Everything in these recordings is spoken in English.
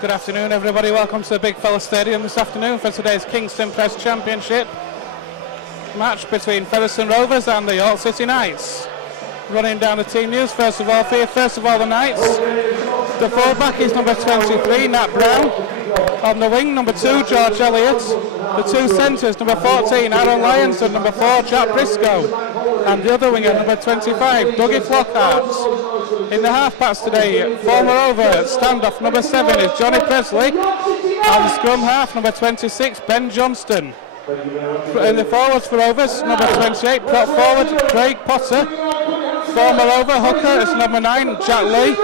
Good afternoon, everybody. Welcome to the Big Fella Stadium this afternoon for today's Kingston Press Championship match between Featherstone Rovers and the York City Knights. Running down the team news, first of all, the Knights. The fullback is number 23, Nat Brown. On the wing, number 2, George Elliott. The two centres, number 14, Aaron Lyons, and number 4, Jack Briscoe. And the other winger, number 25, Dougie Flockhart. In the half-backs today, former Rover standoff, number 7 is Johnny Presley. And the scrum half, number 26, Ben Johnston. In the forwards for Rovers, number 28, prop forward, Craig Potter. Former Rover hooker is number 9, Jack Lee.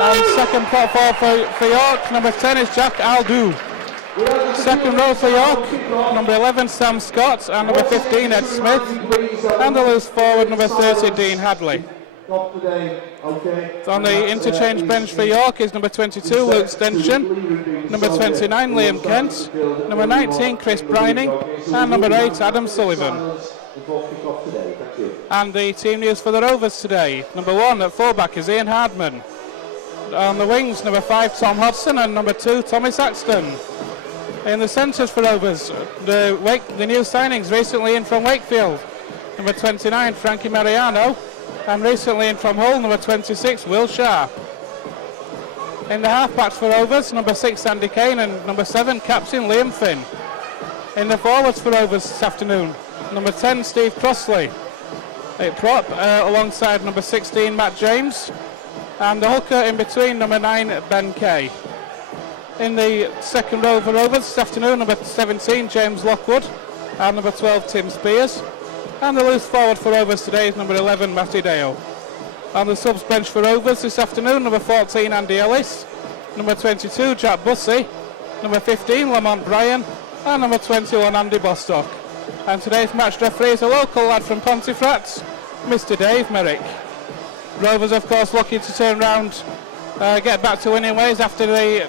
And second prop forward for York, number 10 is Jack Aldu. Second row for York, number 11 Sam Scott and number 15 Ed Smith. And the loose forward, number 30 Dean Hadley. On the interchange bench for York is number 22 Luke Stenchen, number 29 Liam Kent, number 19 Chris Brining, and number 8 Adam Sullivan. And the team news for the Rovers today, number 1 at fullback is Ian Hardman. On the wings, number 5 Tom Hodson and number 2 Tommy Saxton. In the centres for Rovers, the new signings recently in from Wakefield, number 29 Frankie Mariano, and recently in from Hull, number 26 Will Sharp. In the half-backs for Rovers, number 6 Andy Kane and number 7 captain Liam Finn. In the forwards for Rovers this afternoon, number 10 Steve Crossley, a prop alongside number 16 Matt James, and the hooker in between, number 9 Ben Kay. In the second row for Rovers this afternoon, number 17 James Lockwood and number 12 Tim Spears. And the loose forward for Rovers today is number 11 Matty Dale. On the subs bench for Rovers this afternoon, number 14 Andy Ellis, number 22 Jack Bussey, number 15 Lamont Bryan, and number 21 Andy Bostock. And today's match referee is a local lad from Pontefract, Mr Dave Merrick. Rovers, of course, looking to turn round, get back to winning ways after the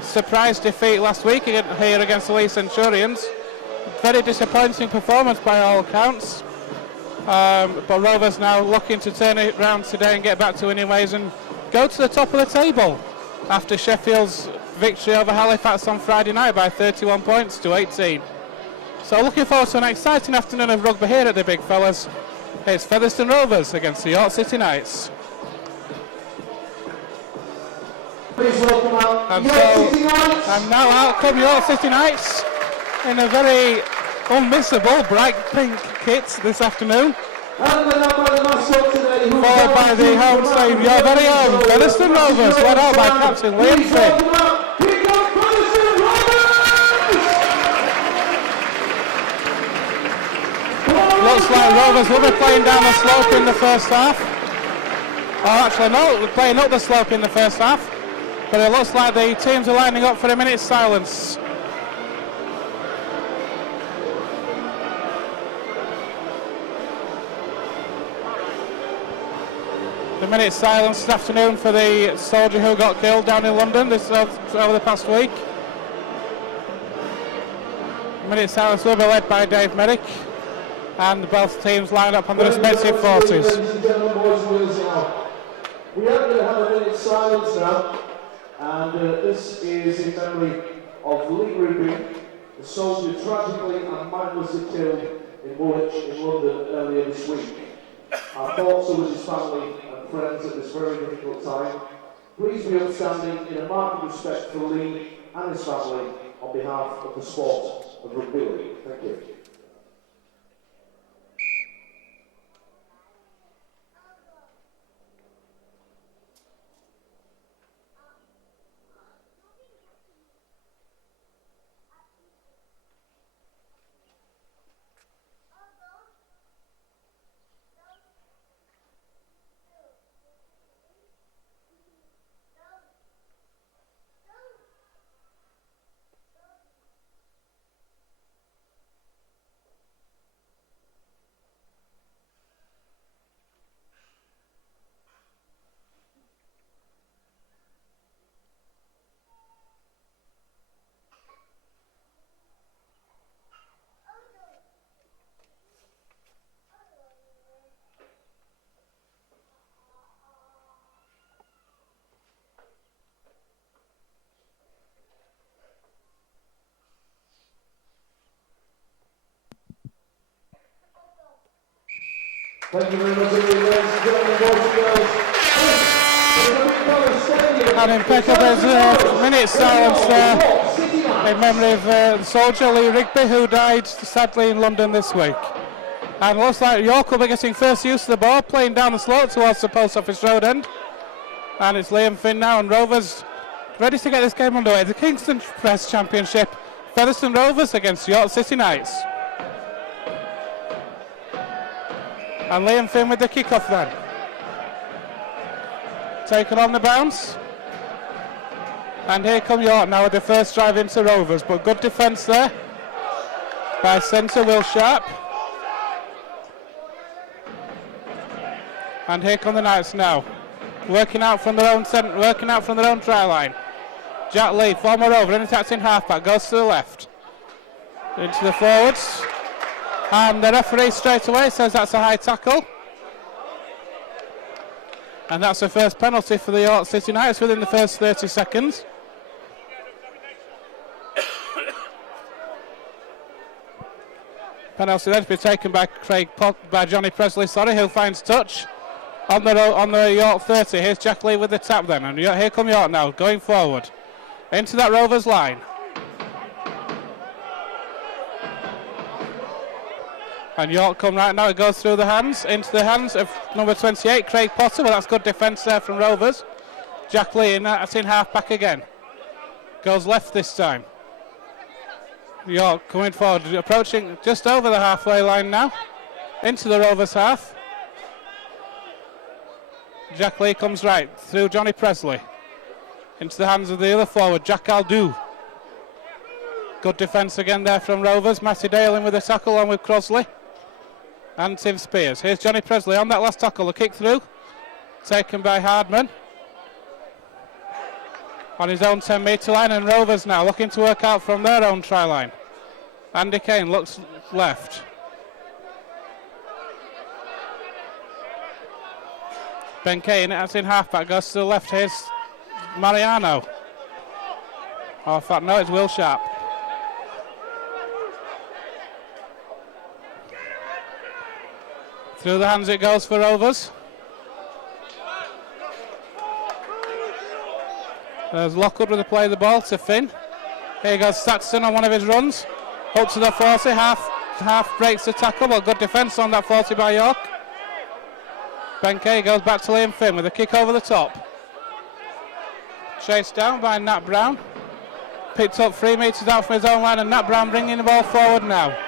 surprise defeat last week here against the Lee Centurions. Very disappointing performance by all accounts. But Rovers now looking to turn it round today and get back to winning ways and go to the top of the table after Sheffield's victory over Halifax on Friday night by 31 points to 18. So looking forward to an exciting afternoon of rugby here at the Big Fellas. It's Featherstone Rovers against the York City Knights. And now out come York City Knights in a very unmissable bright pink kit this afternoon. Followed by the home team, your very own Featherstone Rovers, led out by captain Liam Finn. Looks like Rovers will be playing down the slope in the first half. Or actually no, they're playing up the slope in the first half. But it looks like the teams are lining up for a minute's silence. The minute's silence this afternoon for the soldier who got killed down in London over the past week. The minute's silence will be led by Dave Merrick. And both teams line up on the respective forces. We are going to have a minute's silence now. And this is in memory of Lee Rubin, the soldier tragically and mindlessly killed in Woolwich in London earlier this week. Our thoughts are with his family and friends at this very difficult time. Please be upstanding in a mark of respect for Lee and his family on behalf of the sport of rugby league. Thank you. Thank you very much, ladies and gentlemen, boys and girls. And impeccable, there's a minute's silence there in memory of the soldier Lee Rigby, who died sadly in London this week. And looks like York will be getting first use of the ball, playing down the slope towards the Post Office Road end. And it's Liam Finn now, and Rovers ready to get this game underway. The Kingston Press Championship, Featherstone Rovers against York City Knights. And Liam Finn with the kick-off then. Taken on the bounce. And here come York now with the first drive into Rovers, but good defence there by centre Will Sharp. And here come the Knights now, working out from their own try line. Jack Lee, former Rover, in attacks in halfback, goes to the left, into the forwards, and the referee straight away says that's a high tackle. And that's the first penalty for the York City Knights within the first 30 seconds. Penalty then to be taken by Johnny Presley, who finds touch on the York 30. Here's Jack Lee with the tap then, and here come York now, going forward into that Rovers line. And York come right now, it goes through the hands, into the hands of number 28, Craig Potter. Well, that's good defence there from Rovers. Jack Lee that's in half back again. Goes left this time. York coming forward, approaching just over the halfway line now, into the Rovers half. Jack Lee comes right through Johnny Presley, into the hands of the other forward, Jack Aldu. Good defence again there from Rovers. Matty Dale in with a tackle along with Crosley and Tim Spears. Here's Johnny Presley on that last tackle, the kick through, taken by Hardman on his own 10-metre line, and Rovers now looking to work out from their own try line. Andy Kane looks left. Ben Kane, that's in halfback, goes to the left. Here's Mariano. Oh, in fact, no, it's Will Sharp. Through the hands it goes for Rovers. There's Lockwood with the play of the ball to Finn. Here goes Saxton on one of his runs. Up to the 40, half breaks the tackle, but good defence on that 40 by York. Ben Kay goes back to Liam Finn with a kick over the top. Chased down by Nat Brown. Picked up 3 metres out from his own line, and Nat Brown bringing the ball forward now.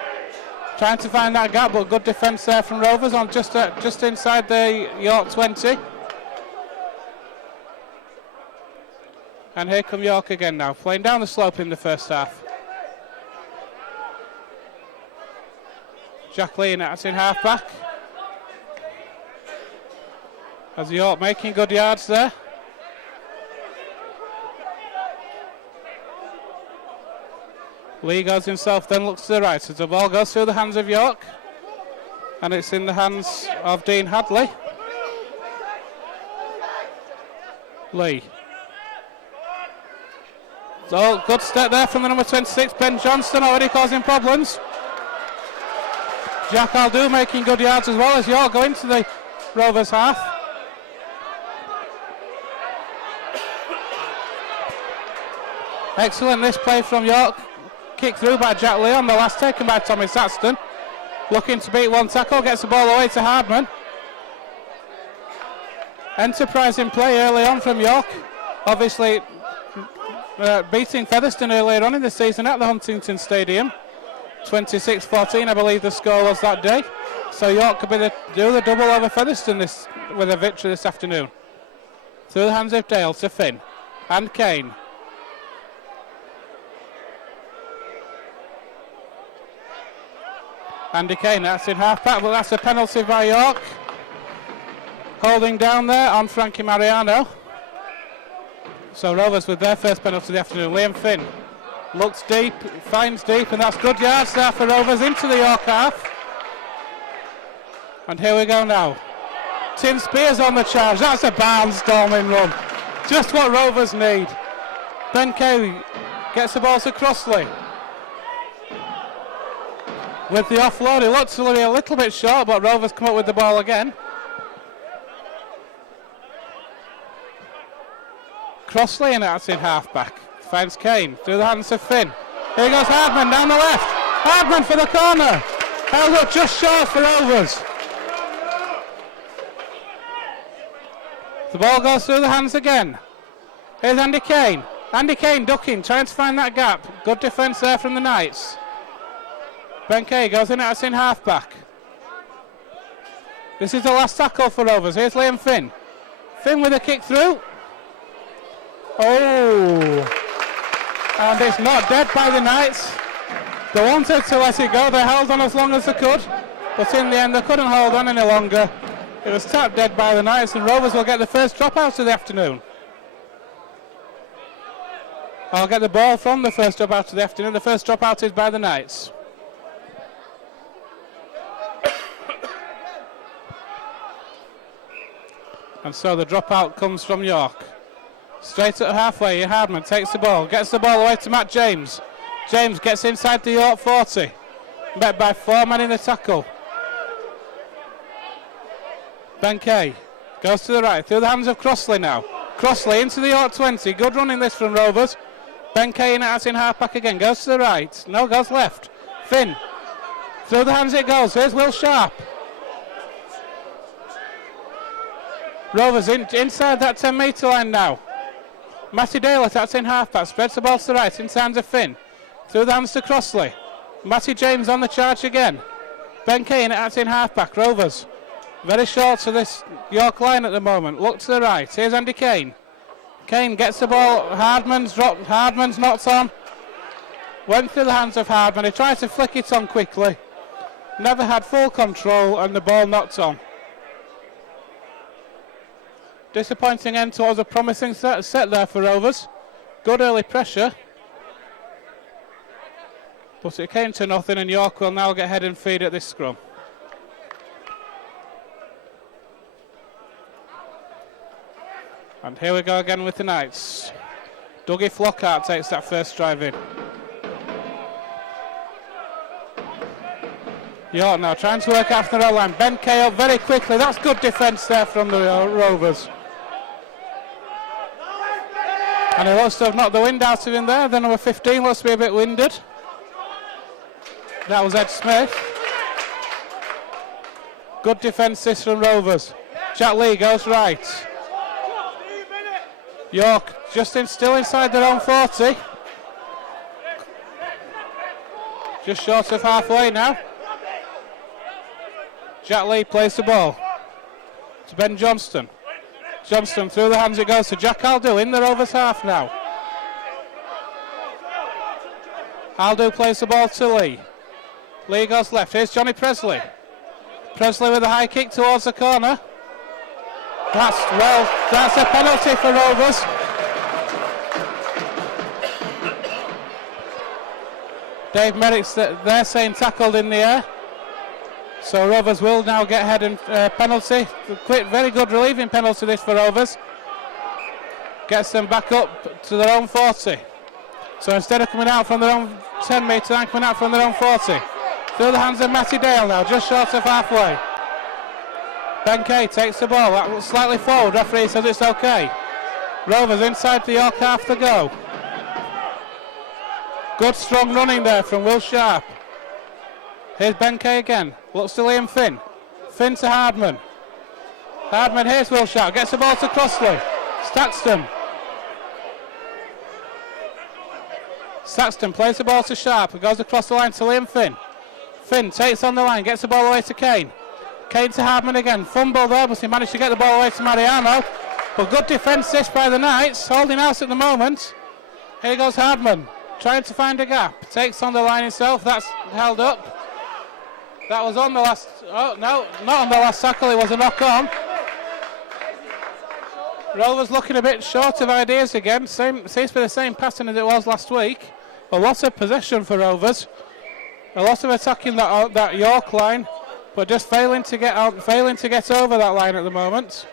Trying to find that gap, but good defence there from Rovers on just inside the York 20. And here come York again now, playing down the slope in the first half. Jack Lee, that's in half back. As York making good yards there. Lee goes himself, then looks to the right. So the ball goes through the hands of York. And it's in the hands of Dean Hadley. Lee. So good step there from the number 26, Ben Johnston, already causing problems. Jack Aldu making good yards as well as York go into the Rovers half. Excellent this play from York. Kick through by Jack Lee on the last, taken by Tommy Saxton. Looking to beat one tackle, gets the ball away to Hardman. Enterprising play early on from York. Obviously beating Featherstone earlier on in the season at the Huntington Stadium. 26-14 I believe the score was that day. So York could do the double over Featherstone with a victory this afternoon. Through the hands of Dale to Finn and Kane. Andy Kane, that's in half back, but that's a penalty by York. Holding down there on Frankie Mariano. So Rovers with their first penalty of the afternoon. Liam Finn looks deep, finds deep, and that's good yards there for Rovers into the York half. And here we go now. Tim Spears on the charge. That's a barnstorming run. Just what Rovers need. Ben Kay gets the ball to Crossley. with the offload. It looks a little bit short, but Rovers come up with the ball again. Crossley, and that's in half-back. Finds Kane through the hands of Finn. Here goes Hardman down the left. Hardman for the corner. Held up just short for Rovers. The ball goes through the hands again. Here's Andy Kane. Andy Kane ducking, trying to find that gap. Good defence there from the Knights. Ben Kay goes in, that's in half-back. This is the last tackle for Rovers. Here's Liam Finn. Finn with a kick through. Oh! And it's not dead by the Knights. They wanted to let it go. They held on as long as they could. But in the end, they couldn't hold on any longer. It was tapped dead by the Knights, and Rovers will get the first dropout of the afternoon. I'll get the ball from the first dropout of the afternoon. The first dropout is by the Knights. And so the dropout comes from York. Straight at halfway, Hardman takes the ball, gets the ball away to Matt James. James gets inside the York 40. Met by 4 men in the tackle. Ben Kay goes to the right, through the hands of Crossley now. Crossley into the York 20. Good run in this from Rovers. Ben Kay out in half-back again. Goes to the right. No, goes left. Finn. Through the hands it goes. Here's Will Sharp. Rovers inside that 10-metre line now. Matty Dale attacks in half-back. Spreads the ball to the right. Into the hands of Finn. Through the hands to Crossley. Matty James on the charge again. Ben Kay out in half-back. Rovers very short to this York line at the moment. Look to the right. Here's Andy Kane. Kane gets the ball. Hardman's dropped. Hardman's knocked on. Went through the hands of Hardman. He tried to flick it on quickly. Never had full control, and the ball knocked on. Disappointing end towards a promising set there for Rovers. Good early pressure. But it came to nothing, and York will now get head and feed at this scrum. And here we go again with the Knights. Dougie Flockhart takes that first drive in. York now trying to work after the line. Ben Kay up very quickly. That's good defence there from the Rovers. And he looks to have knocked the wind out of him there. The number 15 looks to be a bit winded. That was Ed Smith. Good defence this from Rovers. Jack Lee goes right. York just still inside their own 40. Just short of halfway now. Jack Lee plays the ball to Ben Johnston. Johnston through the hands it goes to Jack Aldu in the Rovers half now. Aldu plays the ball to Lee. Lee goes left. Here's Johnny Presley. Presley with a high kick towards the corner. That's a penalty for Rovers. Dave Merrick's there saying tackled in the air. So Rovers will now get head and penalty. Quick, very good relieving penalty this for Rovers. Gets them back up to their own 40. So instead of coming out from their own 10-metre line, coming out from their own 40. Through the hands of Matty Dale now, just short of halfway. Ben Kay takes the ball, that was slightly forward, referee says it's okay. Rovers inside the York half to go. Good strong running there from Will Sharp. Here's Ben Kay again, looks to Liam Finn. Finn to Hardman. Hardman, here's Will Sharp, gets the ball to Crossley. Staxton. Staxton plays the ball to Sharp and goes across the line to Liam Finn. Finn takes on the line, gets the ball away to Kane. Kane to Hardman again, fumble there, but he managed to get the ball away to Mariano. But good defence this by the Knights, holding out at the moment. Here goes Hardman, trying to find a gap. Takes on the line himself, that's held up. That was on the last, oh no, not on the last tackle, it was a knock on. Rovers looking a bit short of ideas again, seems to be the same pattern as it was last week. A lot of possession for Rovers, a lot of attacking that York line, but just failing to get out, failing to get over that line at the moment.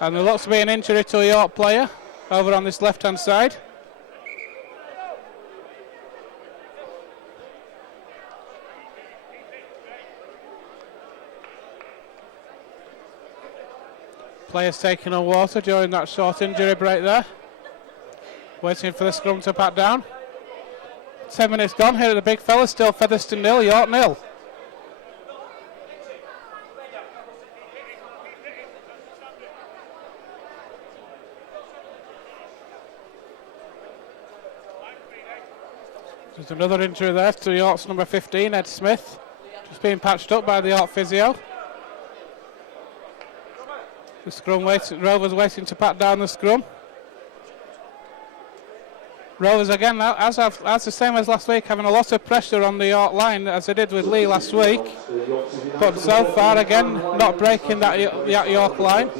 And there looks to be an injury to a York player. over on this left-hand side. Players taking on water during that short injury break there. Waiting for the scrum to pat down. 10 minutes gone here at the big fella. Still Featherstone 0, York 0. There's another injury there to York's number 15, Ed Smith. Just being patched up by the York physio. The scrum waiting, Rovers waiting to pat down the scrum. Rovers again, as the same as last week, having a lot of pressure on the York line as they did with Lee last week. But so far again, not breaking that York line.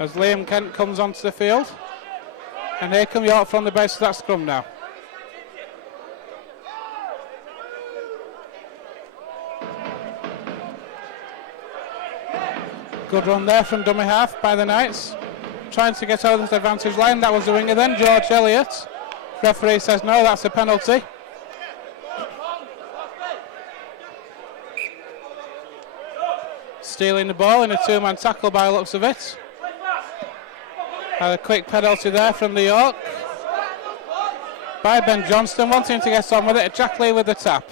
As Liam Kent comes onto the field. And here come York from the base of that scrum now. Good run there from dummy half by the Knights. Trying to get over the advantage line. That was the winger then, George Elliott. Referee says no, that's a penalty. Stealing the ball in a two-man tackle by the looks of it. Had a quick penalty there from the York. By Ben Johnston, wanting to get on with it. Jack Lee with the tap.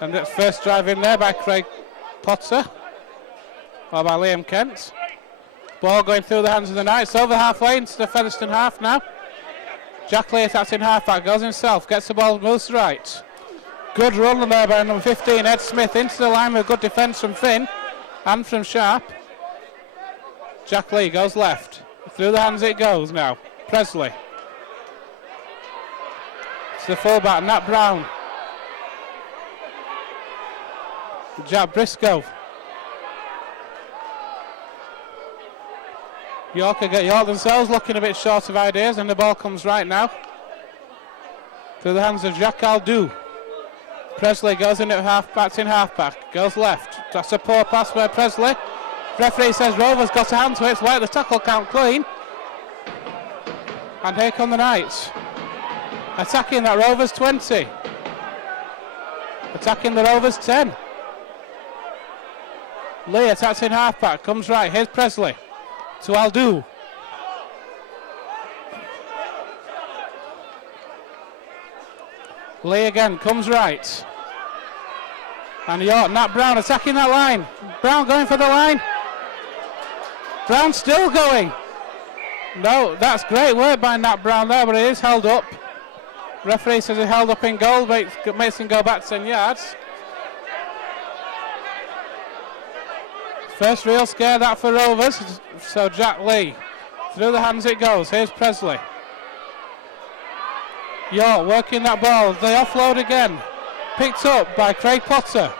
And it's first drive in there by Craig Potter. Or by Liam Kent. Ball going through the hands of the Knights. Over halfway into the Featherstone half now. Jack Lee attacks in half back. Goes himself. Gets the ball. Moves right. Good run there by number 15, Ed Smith. Into the line with good defence from Finn. And from Sharp. Jack Lee goes left. Through the hands it goes now. Presley. It's the fullback, Nat Brown. Jack Briscoe. York themselves looking a bit short of ideas, and the ball comes right now. Through the hands of Jacques Aldu. Presley goes in at half-back, in half-back. Goes left. That's a poor pass by Presley. Referee says Rovers got a hand to it. It's like the tackle count clean. And here come the Knights. Attacking that Rovers 20. Attacking the Rovers 10. Lee attacks in half-back. Comes right. Here's Presley. To Aldu. Lee again. Comes right. And York, Nat Brown attacking that line. Brown going for the line. Brown still going. No, that's great work by Nat Brown there, but it is held up. Referee says it held up in goal, makes him go back 10 yards. First real scare that for Rovers. So Jack Lee. Through the hands it goes. Here's Presley. York working that ball. They offload again. Picked up by Craig Potter.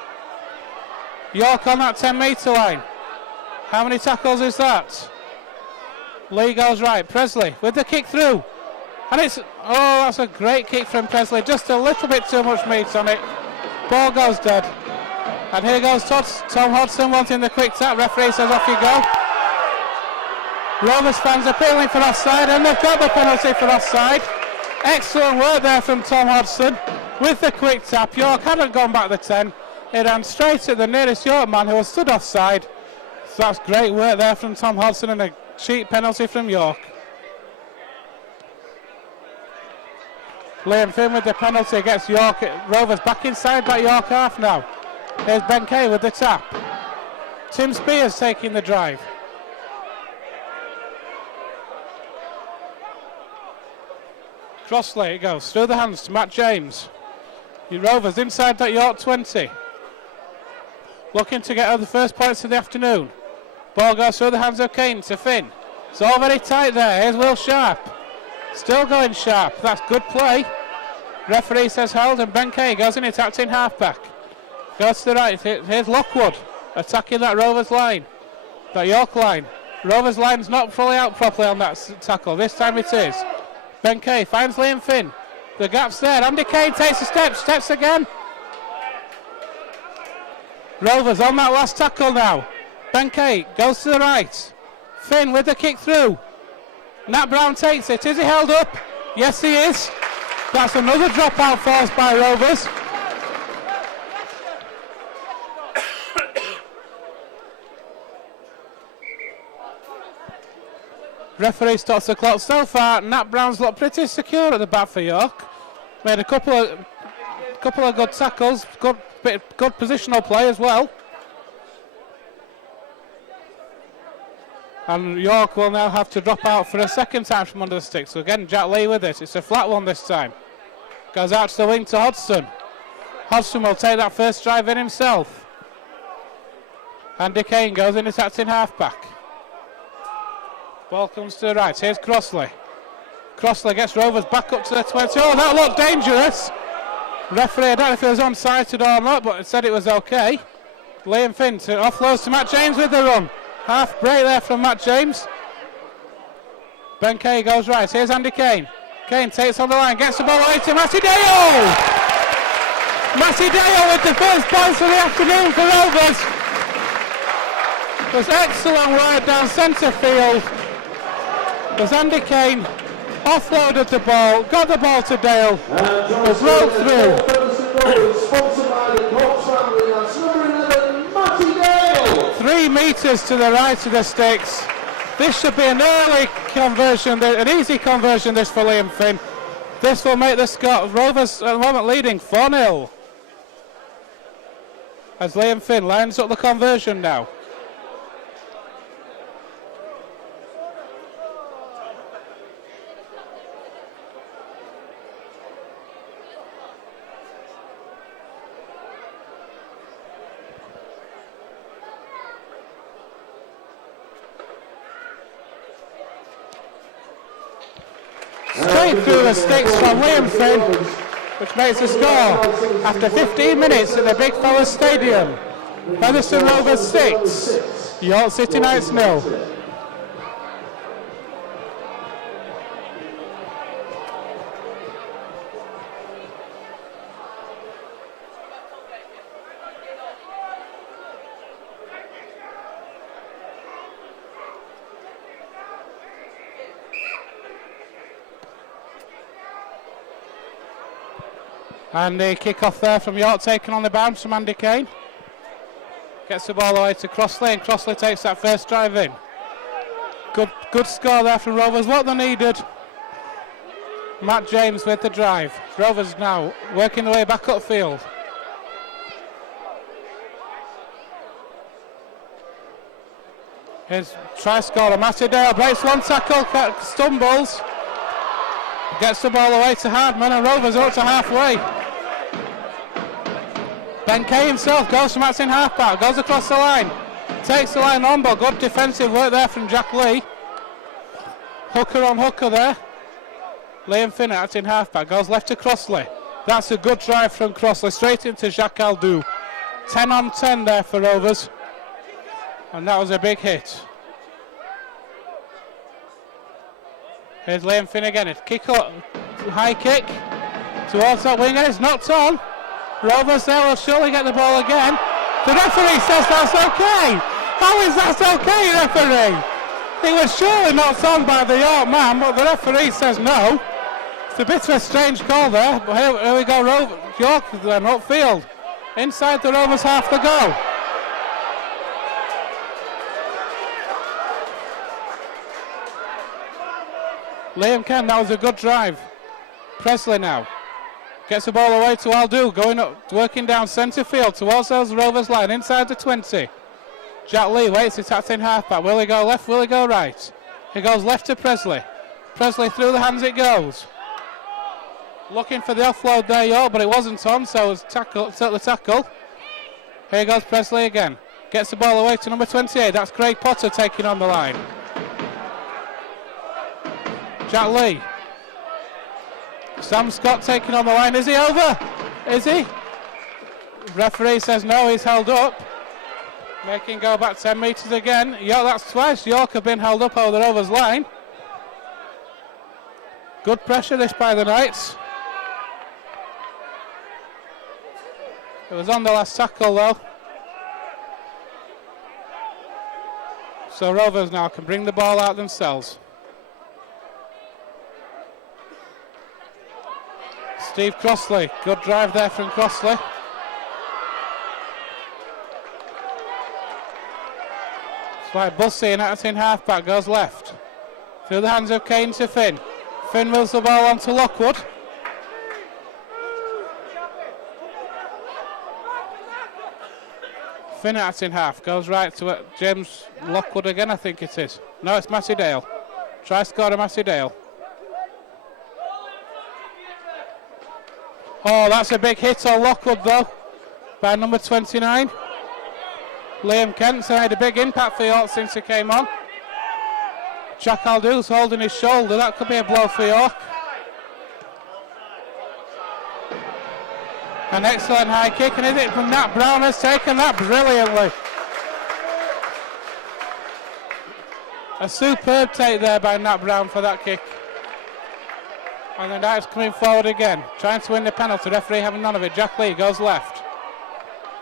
York on that 10-metre line. How many tackles is that? Lee goes right. Presley with the kick through. And it's, that's a great kick from Presley. Just a little bit too much meat on it. Ball goes dead. And here goes Tom Hodgson wanting the quick tap. Referee says off you go. Rovers fans appealing for offside, and they've got the penalty for offside. Excellent work there from Tom Hodgson with the quick tap. York hadn't gone back the 10. It ran straight at the nearest York man who was stood offside. So that's great work there from Tom Hodgson, and a cheap penalty from York. Liam Finn with the penalty gets York. Rovers back inside that York half now. Here's Ben Kay with the tap. Tim Spears taking the drive. Crossley it goes through the hands to Matt James. The Rovers inside that York 20. Looking to get the first points of the afternoon. Ball goes through the hands of Kane to Finn. It's all very tight there. Here's Will Sharp. Still going Sharp. That's good play. Referee says hold, and Ben Kay goes in, attacked in half-back. Goes to the right. Here's Lockwood attacking that Rovers line. That York line. Rovers line's not fully out properly on that tackle. This time it is. Ben Kay finds Liam Finn. The gap's there. Andy Kane takes a step. Steps again. Rovers on that last tackle now. Benkei goes to the right. Finn with the kick through. Nat Brown takes it. Is he held up? Yes, he is. That's another dropout forced by Rovers. Referee stops the clock. So far, Nat Brown's looked pretty secure at the back for York. Made a couple of good tackles, good positional play as well. And York will now have to drop out for a second time from under the stick. So again, Jack Lee with it. It's a flat one this time. Goes out to the wing to Hodgson. Hodgson will take that first drive in himself. Andy Kane goes in, attacks in half-back. Ball comes to the right. Here's Crossley. Crossley gets Rovers back up to the 20. Oh, that looked dangerous. Referee, I don't know if it was onside or not, but it said it was okay. Liam Finn offloads to Matt James with the run. Half break there from Matt James. Benkei goes right. Here's Andy Kane. Kane takes on the line, gets the ball away to Matty Dale. Matty Dale with the first points for the afternoon for Rovers. It was excellent work down centre field. As Andy Kane offloaded the ball, got the ball to Dale, broke through. 3 metres to the right of the sticks. This should be an early conversion, an easy conversion this for Liam Finn. This will make the score. Rovers at the moment leading 4-0. As Liam Finn lines up the conversion now. Straight through the sticks from Liam Finn, which makes the score after 15 minutes at the Big Fella Stadium. Featherstone Rovers 6, York City Knights 0. And the kick off there from York, taken on the bounce from Andy Kane. Gets the ball away to Crossley, and Crossley takes that first drive in. Good score there from Rovers, what they needed. Matt James with the drive. Rovers now working their way back upfield. Here's try scorer Matty Dale, breaks one tackle, stumbles. Gets the ball away to Hardman, and Rovers are up to halfway. Benkei himself goes from in half-back, goes across the line, takes the line on, but good defensive work there from Jack Lee. Hooker on hooker there. Liam Finn at in half-back, goes left to Crossley. That's a good drive from Crossley, straight into Jacques Aldou. 10 on 10 there for Rovers. And that was a big hit. Here's Liam Finn again, it's kick up, high kick towards that winger, it's knocked on. Rovers there will surely get the ball again. The referee says that's okay. How is that okay, referee? He was surely knocked on by the York man, but the referee says no. It's a bit of a strange call there, but here we go, York then upfield. Inside the Rovers half to go. Liam Ken, that was a good drive. Presley now gets the ball away to Aldou, going up, working down centre field towards those Rovers line, inside the 20. Jack Lee waits, he taps in half-back. Will he go left, will he go right? He goes left to Presley. Presley through the hands it goes. Looking for the offload there, York, but it wasn't on, so it was took the tackle. Here goes Presley again. Gets the ball away to number 28, that's Craig Potter taking on the line. Jack Lee. Sam Scott taking on the line. Is he over? Is he? Referee says no, he's held up. Making go back 10 metres again. Yeah, that's twice. York have been held up over the Rovers line. Good pressure this by the Knights. It was on the last tackle though. So Rovers now can bring the ball out themselves. Steve Crossley, good drive there from Crossley. It's like Bussy and acting halfback goes left. Through the hands of Kane to Finn. Finn moves the ball on to Lockwood. Finn acting half, goes right to James Lockwood again, I think it is. No, it's Matty Dale. Try score to Matty Dale. Oh, that's a big hit on Lockwood though, by number 29. Liam Kent's had a big impact for York since he came on. Jack Aldu's holding his shoulder, that could be a blow for York. An excellent high kick, and is it from Nat Brown, has taken that brilliantly. A superb take there by Nat Brown for that kick. And the Knights coming forward again, trying to win the penalty, referee having none of it. Jack Lee goes left.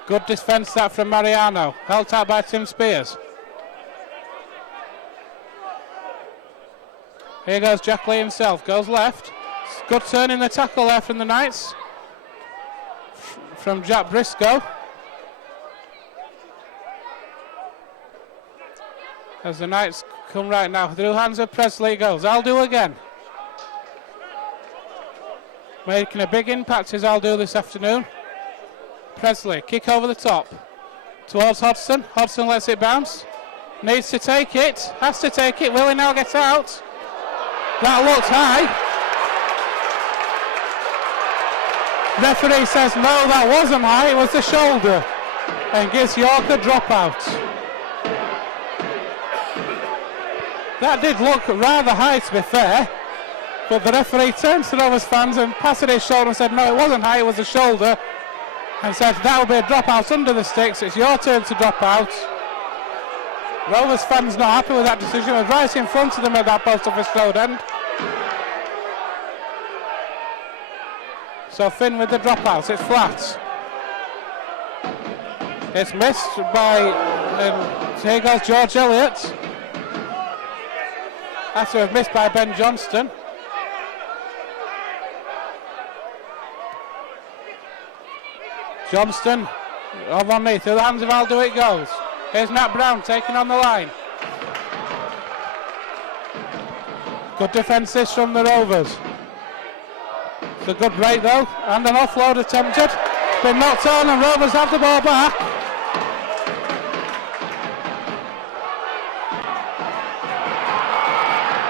Good defence that from Mariano, helped out by Tim Spears. Here goes Jack Lee himself, goes left. Good turn in the tackle there from the Knights. From Jack Briscoe. As the Knights come right now, through hands of Presley goes. Aldu again. Making a big impact is Aldu this afternoon. Presley, kick over the top. Towards Hodgson. Hodgson lets it bounce. Needs to take it. Has to take it. Will he now get out? That looked high. Referee says no, that wasn't high, it was the shoulder, and gives York a dropout. That did look rather high, to be fair, but the referee turned to Rovers fans and patted his shoulder and said no, it wasn't high, it was the shoulder, and said that will be a dropout under the sticks, it's your turn to drop out. Rovers fans not happy with that decision, it was right in front of them at that post office road end. So Finn with the dropouts, it's flat. It's missed by, here goes George Elliott. After have missed by Ben Johnston. Johnston, on one knee, through the hands of Aldo it goes. Here's Nat Brown taking on the line. Good defences from the Rovers. It's a good break though, and an offload attempted. It's been knocked on and Rovers have the ball back.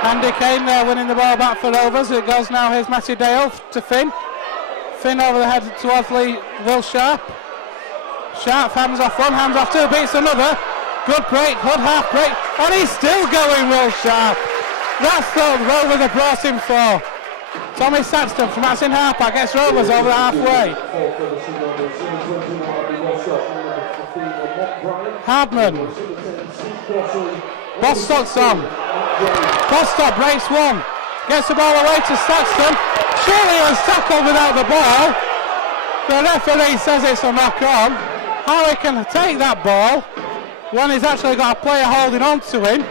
Andy Kane there winning the ball back for Rovers. It goes now, here's Matty Dale to Finn. Finn over the head towards Will Sharp. Sharp hands off one, hands off two, beats another. Good break, good half break, and he's still going, Will Sharp. That's what Rovers have brought him for. Tommy Saxton from Matson Harper gets Rovers over the halfway. Hardman. Bostock's on. Bostock breaks one. Gets the ball away to Saxton. Surely was tackled without the ball. The referee says it's a knock on. How he can take that ball when he's actually got a player holding on to him,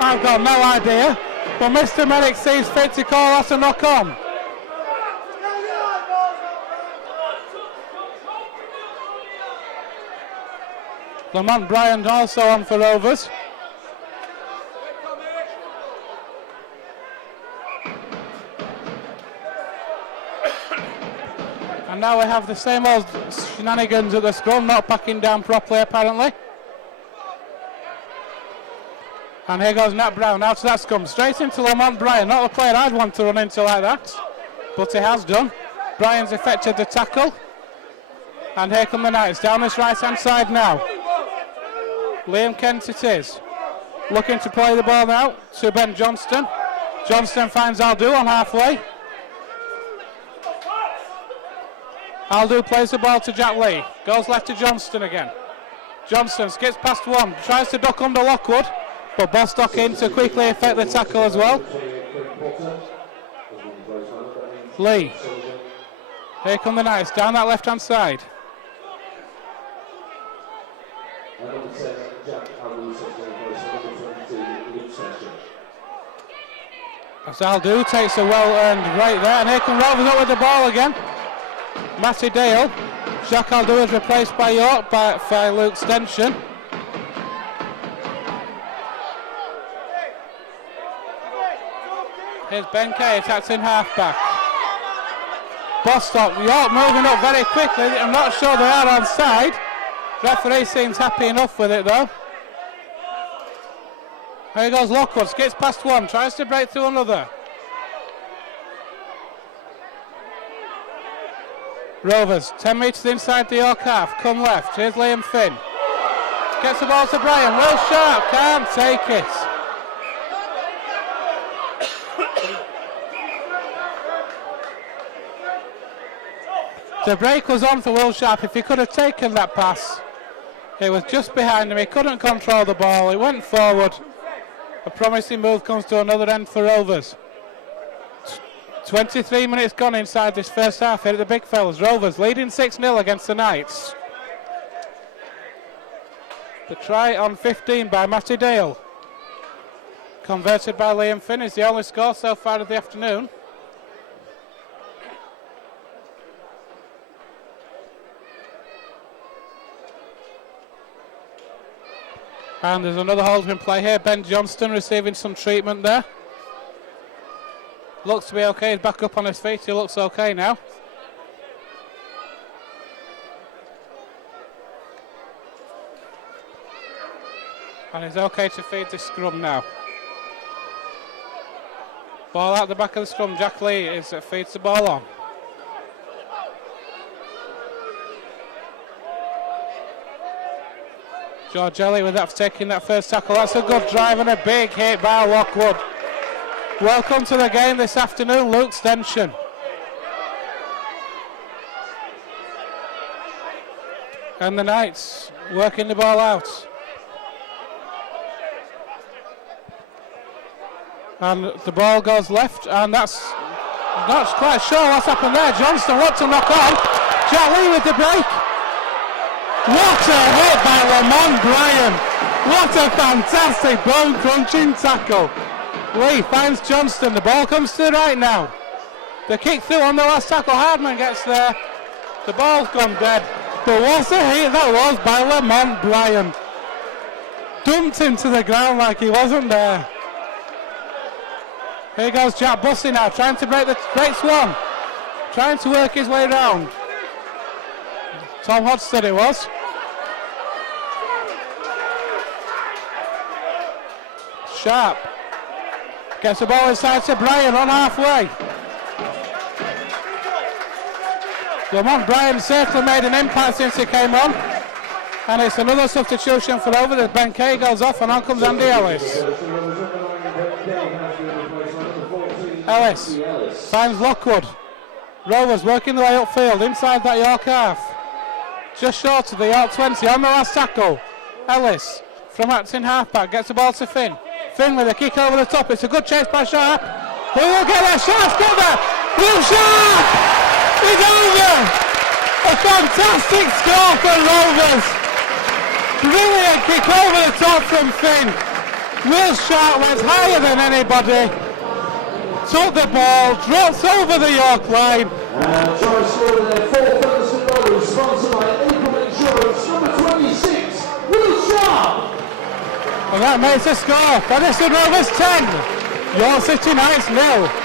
I've got no idea. But Mr. Merrick sees fit to call that a knock on. Lamont Bryant also on for Rovers. And now we have the same old shenanigans at the scrum, not packing down properly apparently. And here goes Nat Brown out to that scrum, straight into Lamont Bryan. Not a player I'd want to run into like that, but he has done. Bryan's effected the tackle. And here come the Knights, down this right hand side now. Liam Kent it is. Looking to play the ball now to Ben Johnston. Johnston finds Aldu on halfway. Aldu plays the ball to Jack Lee. Goes left to Johnston again. Johnston skips past one, tries to duck under Lockwood, but Bostock in to quickly effect the tackle as well. Lee. Here come the Knights, down that left hand side. As Aldu takes a well-earned break there, and here comes Rovers up with the ball again. Matty Dale. Jacques Aldu is replaced by York by Luke Stenson. Here's Ben Kay, attacks in half-back. Bostock, York moving up very quickly. I'm not sure they are onside. Referee seems happy enough with it though. Here goes Lockwood, skips past one, tries to break through another. Rovers, 10 metres inside the York half, come left, here's Liam Finn. Gets the ball to Brian, Will Sharp, can't take it. The break was on for Will Sharp. If he could have taken that pass, it was just behind him, he couldn't control the ball, it went forward. A promising move comes to another end for Rovers. 23 minutes gone inside this first half here at the Big Fellas. Rovers leading 6-0 against the Knights. The try on 15 by Matty Dale. Converted by Liam Finn is the only score so far of the afternoon. And there's another hold in play here. Ben Johnston receiving some treatment there. Looks to be okay. He's back up on his feet. He looks okay now. And he's okay to feed the scrum now. Ball out the back of the scrum. Jack Lee feeds the ball on. George Elliott with that for taking that first tackle. That's a good drive and a big hit by Lockwood. Welcome to the game this afternoon, Luke Stenson. And the Knights working the ball out. And the ball goes left, and that's not quite sure what's happened there. Johnston looked to knock on. Jack Lee with the break. What a hit by Lamont Bryan. What a fantastic bone-crunching tackle. Lee finds Johnston. The ball comes to the right now. The kick through on the last tackle. Hardman gets there. The ball's gone dead. But what a hit that was by Lamont Bryan. Dumped him to the ground like he wasn't there. Here goes Jack Bussey now, trying to breaks one. Trying to work his way round. Tom Hodgson it was. Sharp gets the ball inside to Bryan on halfway. Lamont Bryan certainly made an impact since he came on. And it's another substitution for over as Ben Kay goes off and on comes Andy Ellis. Ellis finds Lockwood. Rovers working the way upfield inside that York half. Just short of the York 20 on the last tackle. Ellis from acting halfback gets the ball to Finn. Finn with a kick over the top. It's a good chase by Sharp. Who will get there? Sharp's got there. Will Sharp is over. A fantastic score for Rovers. Brilliant kick over the top from Finn. Will Sharp went higher than anybody. Took the ball, drops over the York line. Try scoring there for Featherstone Rovers, sponsored by April Insurance, number 26, Will Sharp. And that makes a score. Featherstone Rovers 10, York City Knights 0.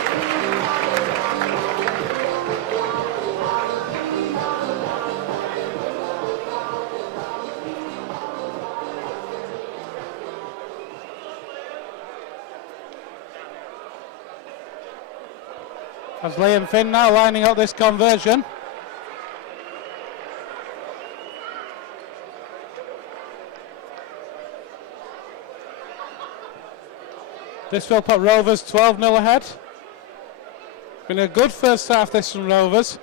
As Liam Finn now lining up this conversion. This will put Rovers 12-0 ahead. Been a good first half this from Rovers.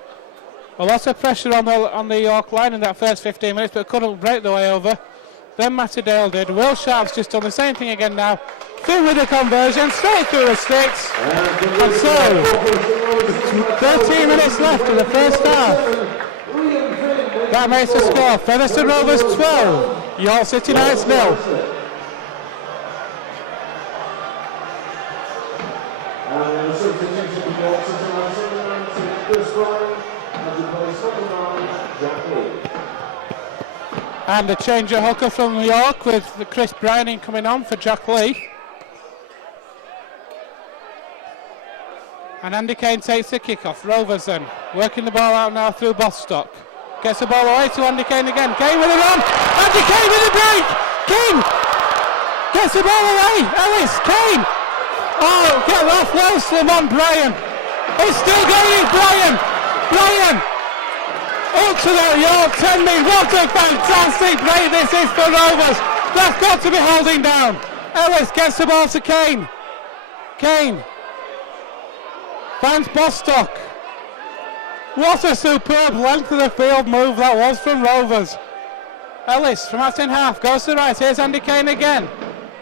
A lot of pressure on the York line in that first 15 minutes, but couldn't break the way over. Then Matty Dale did. Will Sharp's just done the same thing again now. Finn with the conversion, straight through the sticks. And so, 13 minutes left in the first half. That makes the score. Featherstone Rovers 12, York City Knights 0. substitution for York City Knights number 19, Chris Bryan, and replace number 9, Jack Lee. And a change of hooker from York with the Chris Bryan coming on for Jack Lee. And Andy Kane takes the kick-off. Rovers then working the ball out now through Bostock. Gets the ball away to Andy Kane again. Kane with a run. Andy Kane with a break. Kane gets the ball away. Ellis, Kane. Oh, get off well, Lamont Bryan. It's still going, Bryan. Bryan. Up to the York 10 metres. What a fantastic break this is for Rovers. That's got to be holding down. Ellis gets the ball to Kane. Kane finds Bostock. What a superb length of the field move that was from Rovers. Ellis from out in half goes to the right. Here's Andy Kane again.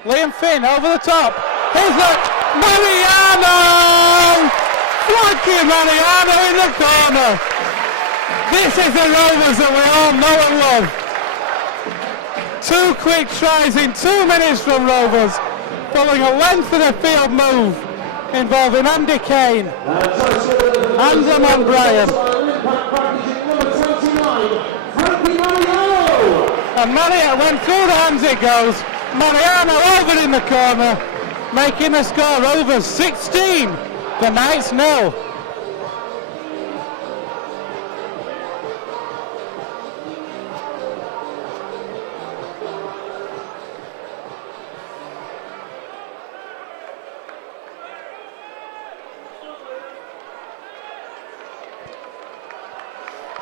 Liam Finn over the top. Here's Mariano! Frankie Mariano in the corner. This is the Rovers that we all know and love. 2 quick tries in 2 minutes from Rovers, following a length of the field move involving Andy Kane and Lamont Bryan. And Mariano went through the hands, it goes. Mariano over in the corner, making the score Rovers 16, the Knights 0.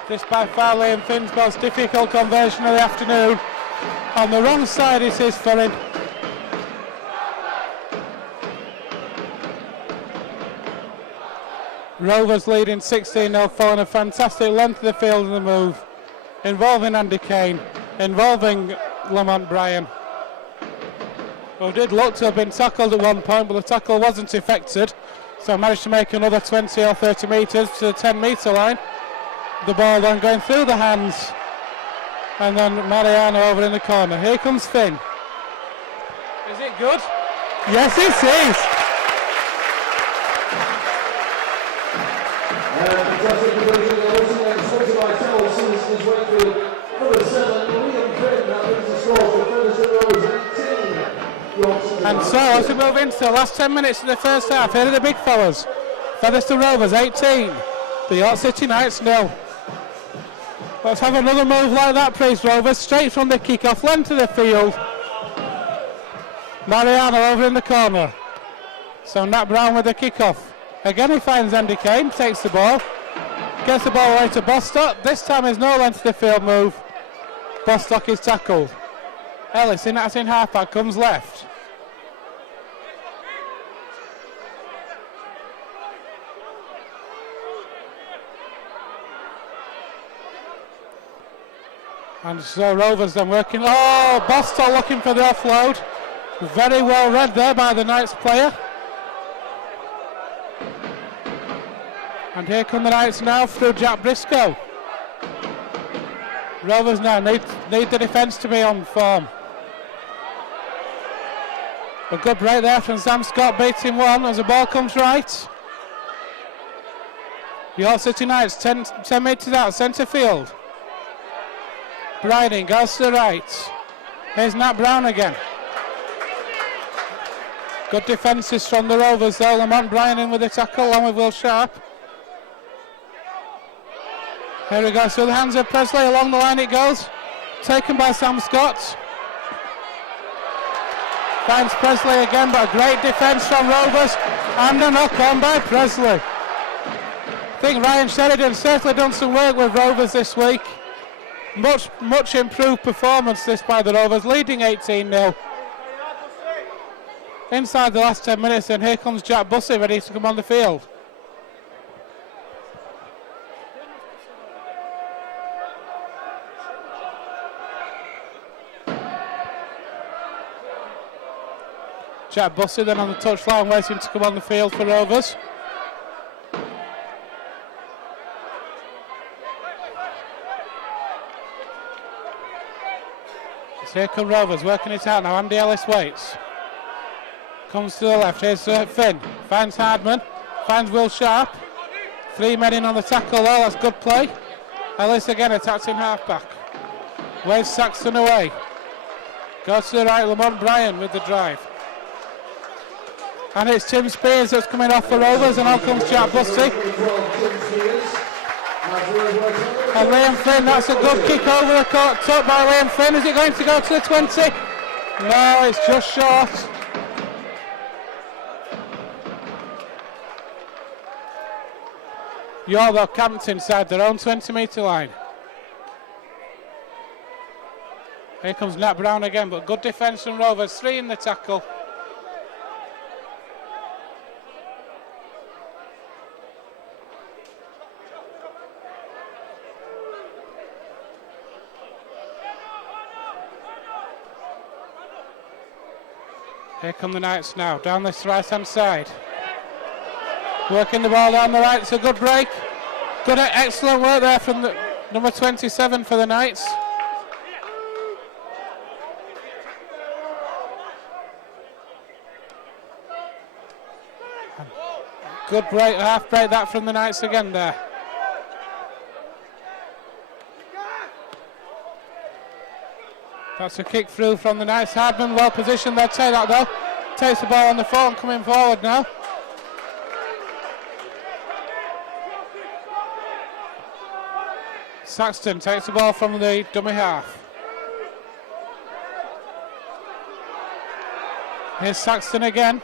This by far Liam Finn's most difficult conversion of the afternoon. On the wrong side it is for him. Rovers leading 16-0 following a fantastic length of the field in the move, involving Andy Kane, involving Lamont Bryan, who did look to have been tackled at one point, but the tackle wasn't effected, so managed to make another 20 or 30 metres to the 10-metre line. The ball then going through the hands, and then Mariano over in the corner. Here comes Finn. Is it good? Yes, it is. And so as we move into the last 10 minutes of the first half, here are the big fellas. Featherstone Rovers 18, the York City Knights 0. Let's have another move like that, please, Rovers. Straight from the kick-off, length of the field. Mariano over in the corner. So Nat Brown with the kick-off. Again he finds Andy Kane, takes the ball. Gets the ball away to Bostock. This time there's no length of the field move. Bostock is tackled. Ellis in halfback comes left. And so Rovers then working. Oh, Bostock looking for the offload. Very well read there by the Knights player. And here come the Knights now through Jack Briscoe. Rovers now need the defence to be on form. A good break there from Sam Scott, beating one as the ball comes right. York City Knights 10 metres out, centre field. Briding goes to the right. Here's Nat Brown again. Good defences from the Rovers though. Lamont Bryan in with the tackle along with Will Sharp. Here he goes through the hands of Presley. Along the line it goes. Taken by Sam Scott. Finds Presley again, but a great defence from Rovers. And a knock on by Presley. I think Ryan Sheridan certainly done some work with Rovers this week. Much improved performance this by the Rovers, leading 18-0. Inside the last 10 minutes, and here comes Jack Bussey ready to come on the field. Jack Bussey then on the touchline waiting to come on the field for Rovers. Here come Rovers, working it out now. Andy Ellis waits. Comes to the left, here's Finn. Finds Hardman. Finds Will Sharp. 3 men in on the tackle though, that's good play. Ellis again attacks in half-back. Waves Saxton away. Goes to the right, Lamont Bryan with the drive. And it's Tim Spears that's coming off for Rovers, and out comes Jack Bussey. And Liam Flynn, that's a good kick over the court, top by Liam Flynn. Is it going to go to the 20? No, it's just short. York though camped inside their own 20-metre line. Here comes Nat Brown again, but good defence from Rovers. 3 in the tackle. Here come the Knights now, down this right-hand side. Working the ball down the right, it's a good break. Good, excellent work there from the number 27 for the Knights. Good break, half break that from the Knights again there. That's a kick through from the Knights. Hardman well positioned, they'll take that though. Takes the ball on the phone, coming forward now. Saxton takes the ball from the dummy half. Here's Saxton again.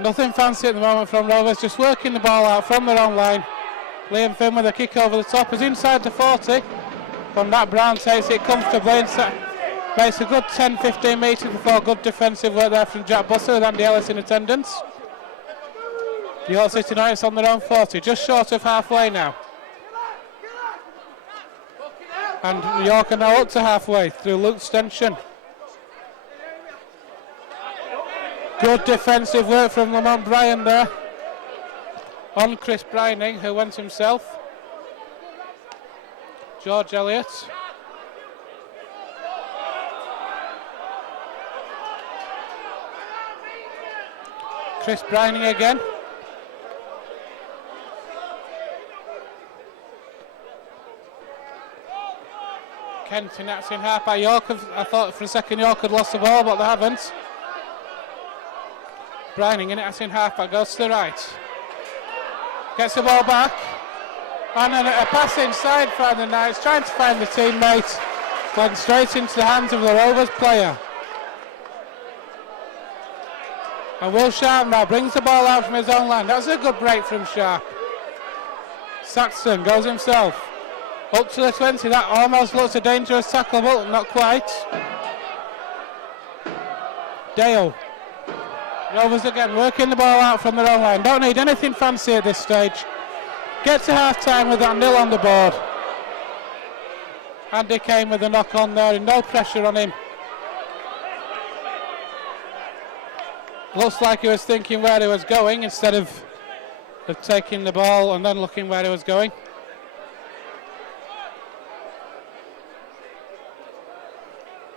Nothing fancy at the moment from Rovers, just working the ball out from their own line. Liam Finn with a kick over the top, is inside the 40. From that, Brown takes it comfortably inside. Makes a good 10-15 metres before good defensive work there from Jack Bussey with Andy Ellis in attendance. York City Knights on their own 40, just short of halfway now. And York are now up to halfway through Luke Stenson. Good defensive work from Lamont Bryan there on Chris Brining, who went himself. George Elliott. Chris Brining again. Kenton, that's in half by York. I thought for a second York had lost the ball, but they haven't. Brining in it, that's in half back, goes to the right. Gets the ball back. And then a pass inside for the Knights, trying to find the teammate. Went straight into the hands of the Rovers player. And Will Sharp now brings the ball out from his own line. That's a good break from Sharp. Saxton goes himself. Up to the 20, that almost looks a dangerous tackle, but not quite. Dale. Rovers again working the ball out from their own line. Don't need anything fancy at this stage. Get to half time with that 0 on the board. Andy came with a knock on there and no pressure on him. Looks like he was thinking where he was going instead of taking the ball and then looking where he was going.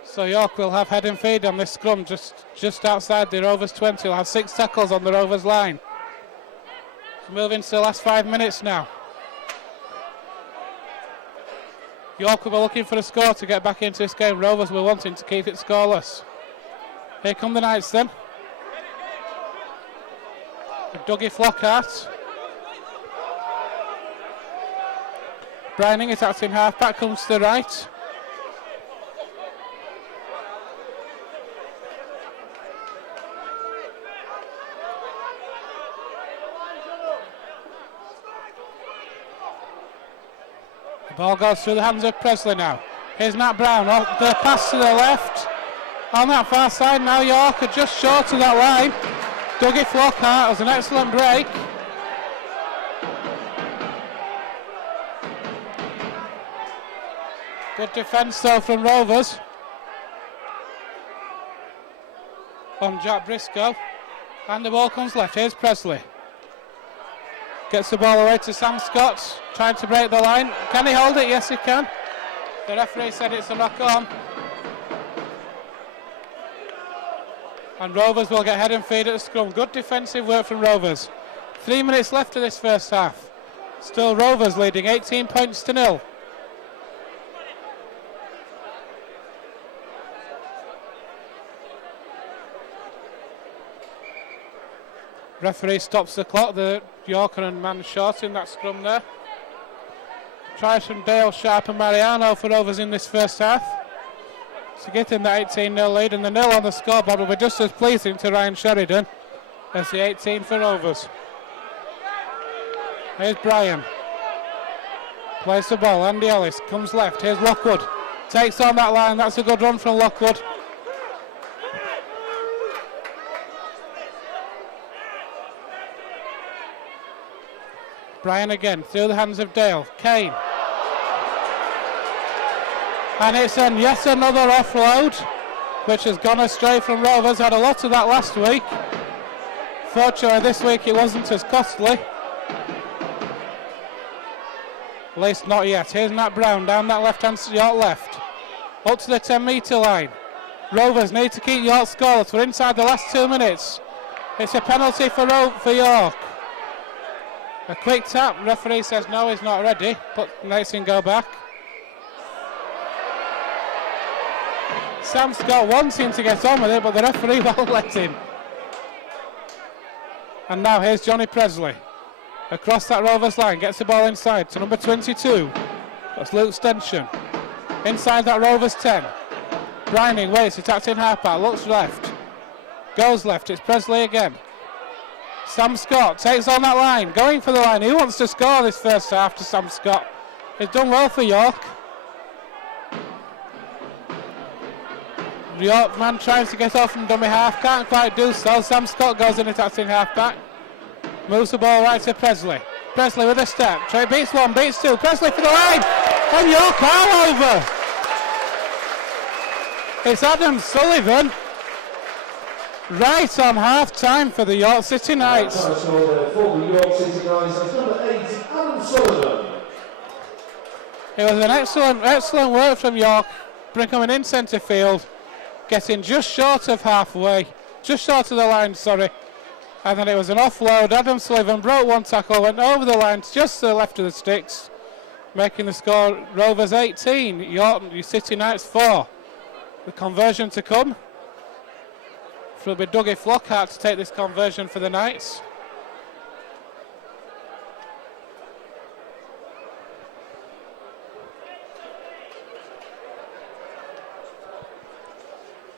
So York will have head and feed on this scrum just outside the Rovers 20. He'll have 6 tackles on the Rovers line. Moving to the last 5 minutes now. York will be looking for a score to get back into this game. Rovers were wanting to keep it scoreless. Here come the Knights then. Dougie Flockhart. Brining is out in half back, comes to the right. The ball goes through the hands of Presley now. Here's Nat Brown, the pass to the left. On that far side now, York are just short of that line. Dougie Flockhart has an excellent break. Good defence though from Rovers. On Jack Briscoe. And the ball comes left. Here's Presley. Gets the ball away to Sam Scott. Trying to break the line. Can he hold it? Yes, he can. The referee said it's a knock on. And Rovers will get head and feed at the scrum. Good defensive work from Rovers. 3 minutes left of this first half. Still Rovers leading 18 points to 0. Referee stops the clock. The Yorker and man short in that scrum there. Tries from Dale, Sharp and Mariano for Rovers in this first half to get in the 18-0 lead, and the 0 on the scoreboard will be just as pleasing to Ryan Sheridan as the 18 for Rovers. Here's Brian. Plays the ball. Andy Ellis comes left. Here's Lockwood. Takes on that line. That's a good run from Lockwood. Brian again through the hands of Dale. Kane. And it's yet another offload, which has gone astray from Rovers. Had a lot of that last week. Fortunately, this week it wasn't as costly. At least not yet. Here's Matt Brown down that left-hand York left. Up to the 10-metre line. Rovers need to keep York scoreless. We're inside the last 2 minutes. It's a penalty for York. A quick tap. Referee says no, he's not ready. But let's him go back. Sam Scott wanting to get on with it, but the referee won't let him. And now here's Johnny Presley. Across that Rovers line, gets the ball inside to number 22. That's Luke Stenson. Inside that Rovers 10. Brining waits, attacks in halfback, looks left. Goes left, it's Presley again. Sam Scott takes on that line, going for the line. He wants to score this first half to Sam Scott. He's done well for York. York man tries to get off from dummy half, can't quite do so. Sam Scott goes in, attacks in halfback. Moves the ball right to Presley. Presley with a step. Trey beats one, beats two. Presley for the line. And York all over. It's Adam Sullivan. Right on half time for the York City Knights. For the York City Knights, that's number 8, Adam Sullivan. It was an excellent work from York. Coming in centre field. Getting just short of halfway. Just short of the line, sorry. And then it was an offload. Adam Sullivan broke one tackle, went over the line just to the left of the sticks, making the score Rovers 18, York City Knights 4. The conversion to come. It'll be Dougie Flockhart to take this conversion for the Knights.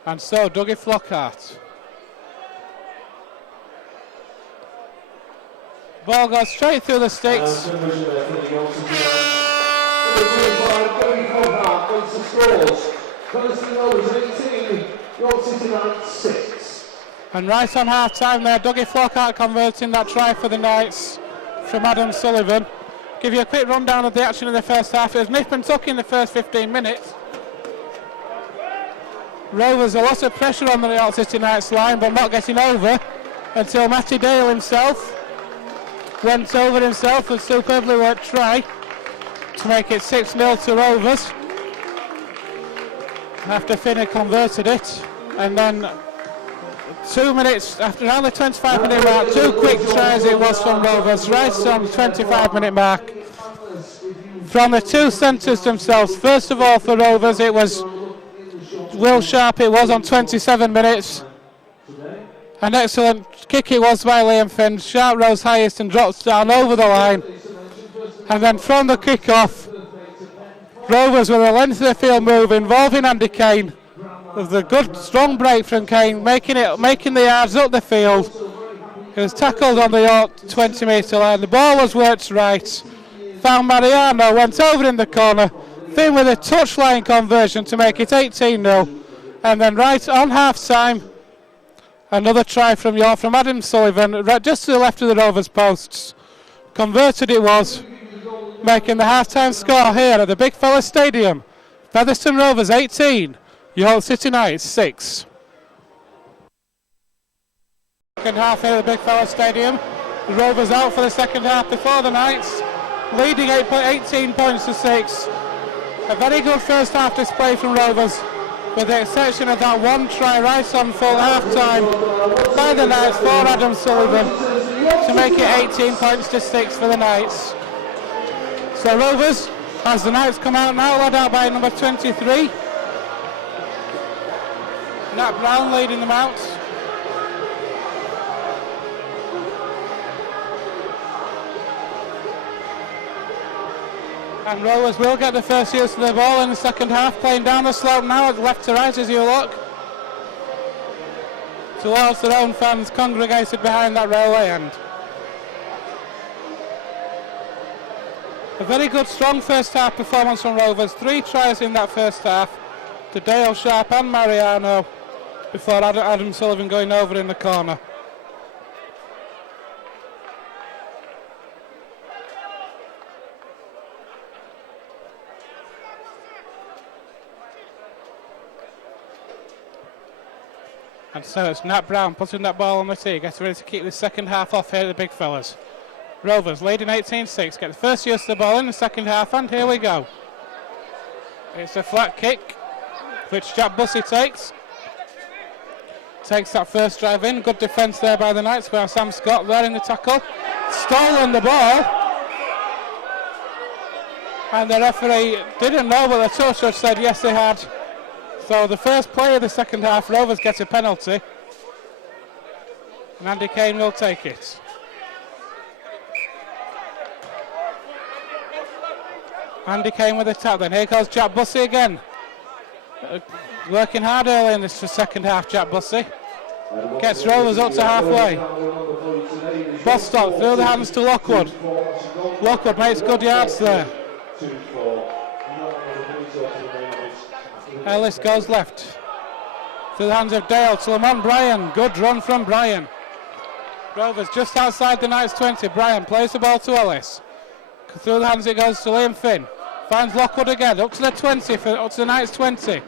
And so Dougie Flockhart. Ball goes straight through the sticks. And right on half time there, Dougie Flockhart converting that try for the Knights from Adam Sullivan. Give you a quick rundown of the action in the first half. It was nip and tuck in the first 15 minutes. Rovers a lot of pressure on the York City Knights line, but not getting over until Matty Dale himself went over himself with superbly worked try to make it 6-0 to Rovers. After Finney converted it, and then 2 minutes after around the 25-minute mark, 2 quick tries it was from Rovers, right on the 25-minute mark. From the 2 centres themselves, first of all for Rovers it was Will Sharp, it was on 27 minutes. An excellent kick it was by Liam Finn. Sharp rose highest and drops down over the line. And then from the kick-off, Rovers with a length of the field move involving Andy Kane. With a good strong break from Kane, making the yards up the field. It was tackled on the York 20-metre line. The ball was worked right. Found Mariano, went over in the corner. Finn with a touchline conversion to make it 18-0. And then right on half-time, another try from York from Adam Sullivan, right just to the left of the Rovers posts. Converted it was, making the half-time score here at the Big Fella Stadium. Featherstone Rovers 18, York City Knights 6. Second half here at the Big Fella Stadium. The Rovers out for the second half before the Knights, leading 18 points to 6. A very good first half display from Rovers, with the exception of that one try right on full half time by the Knights for Adam Sullivan to make it 18 points to 6 for the Knights. So Rovers, as the Knights come out now, led out by number 23. Nat Brown leading them out. And Rovers will get the first use of the ball in the second half, playing down the slope now, left to right as you look, towards their own fans congregated behind that railway end. A very good, strong first half performance from Rovers. 3 tries in that first half to Dale Sharp and Mariano before Adam Sullivan going over in the corner. And so it's Nat Brown putting that ball on the tee, gets ready to keep the second half off here, the big fellas. Rovers leading 18-6, get the first use of the ball in the second half, and here we go. It's a flat kick, which Jack Bussey takes. Takes that first drive in, good defence there by the Knights, where Sam Scott there in the tackle. Stolen the ball. And the referee didn't know, but the touch judge said yes they had. So the first play of the second half, Rovers get a penalty. And Andy Kane will take it. Andy Kane with the tap then. Here goes Jack Bussey again. Working hard early in this second half, Jack Bussey. Gets Rovers up to halfway. Bostock through the hands to Lockwood. Lockwood makes good yards there. Ellis goes left. To the hands of Dale to Lamont Bryan. Good run from Bryan. Rovers just outside the Knights 20. Bryan plays the ball to Ellis. Through the hands it goes to Liam Finn. Finds Lockwood again. Up to the 20. Up to the Knights 20.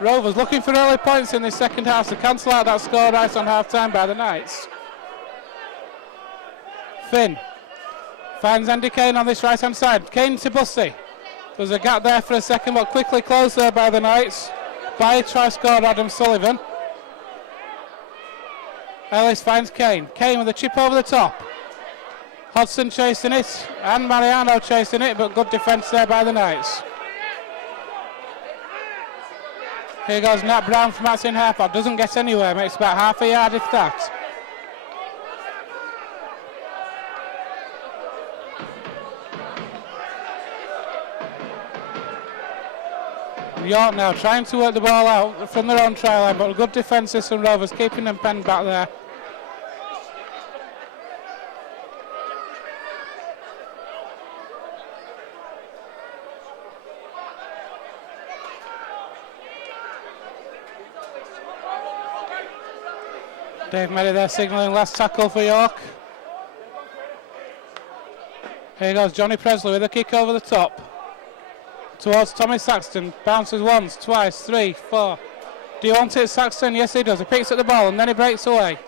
Rovers looking for early points in the second half to cancel out that score right on half time by the Knights. Finn finds Andy Kane on this right hand side. Kane to Bussey. There's a gap there for a second, but quickly closed there by the Knights. By a try scored Adam Sullivan. Ellis finds Kane. Kane with a chip over the top. Hodgson chasing it, and Mariano chasing it, but good defence there by the Knights. Here goes Nat Brown from outside half out. Doesn't get anywhere, makes about half a yard if that. York now trying to work the ball out from their own try line, but good defences from Rovers, keeping them penned back there. Dave Meddy there signalling last tackle for York. Here goes Johnny Presley with a kick over the top. Towards Tommy Saxton, bounces once, twice, 3, 4. Do you want it, Saxton? Yes, he does. He picks up the ball and then he breaks away.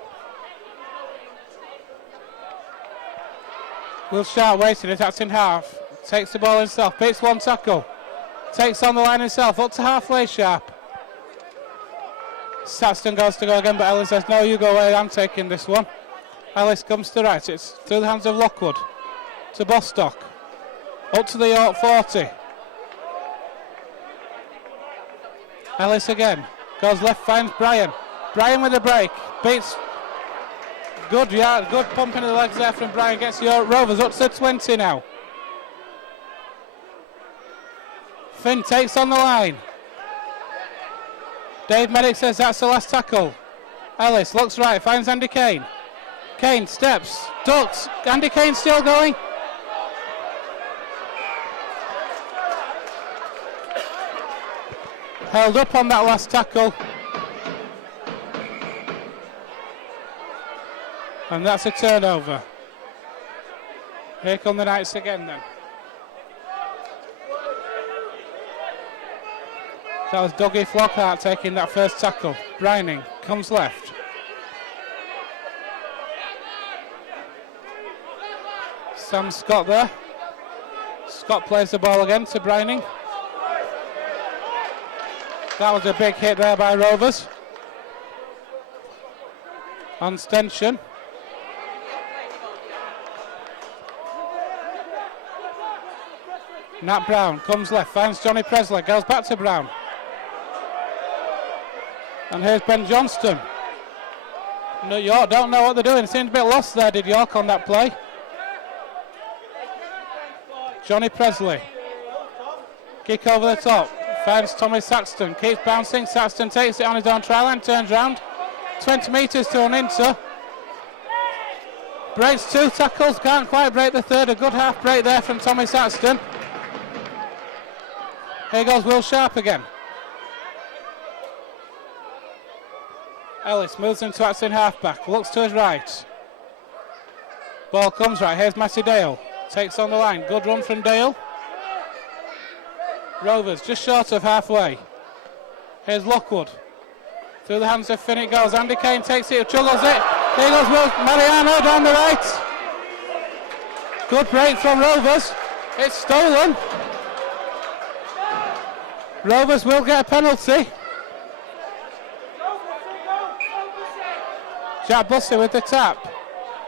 Will Sharp waiting, attacks in half. Takes the ball himself, beats one tackle. Takes on the line himself, up to halfway Sharp. Saxton goes to go again, but Ellis says, no, you go away, I'm taking this one. Ellis comes to right, it's through the hands of Lockwood. To Bostock. Up to the York 40. Ellis again, goes left, finds Bryan. Bryan with a break, beats. Good yard, good pump into the legs there from Bryan, gets York Rovers up to 20 now. Finn takes on the line. Dave Medic says that's the last tackle. Ellis looks right, finds Andy Kane. Kane steps, ducks, Andy Kane still going. Held up on that last tackle. And that's a turnover. Here come the Knights again then. That was Dougie Flockhart taking that first tackle. Brining comes left. Sam Scott there. Scott plays the ball again to Brining. That was a big hit there by Rovers. On Stenson. Nat Brown comes left, finds Johnny Presley, goes back to Brown. And here's Ben Johnston. No, York don't know what they're doing. Seemed a bit lost there, did York, on that play. Johnny Presley. Kick over the top. Finds Tommy Saxton. Keeps bouncing. Saxton takes it on his own try line. Turns round. 20 metres to an inter. Breaks 2 tackles. Can't quite break the third. A good half break there from Tommy Saxton. Here goes Will Sharp again. Ellis moves into acting halfback. Looks to his right. Ball comes right. Here's Matty Dale. Takes on the line. Good run from Dale. Rovers just short of halfway. Here's Lockwood. Through the hands of Finn it goes. Andy Kane takes it, juggles it. Here goes Will Mariano down the right. Good break from Rovers. It's stolen. Rovers will get a penalty. Jack Bussey with the tap.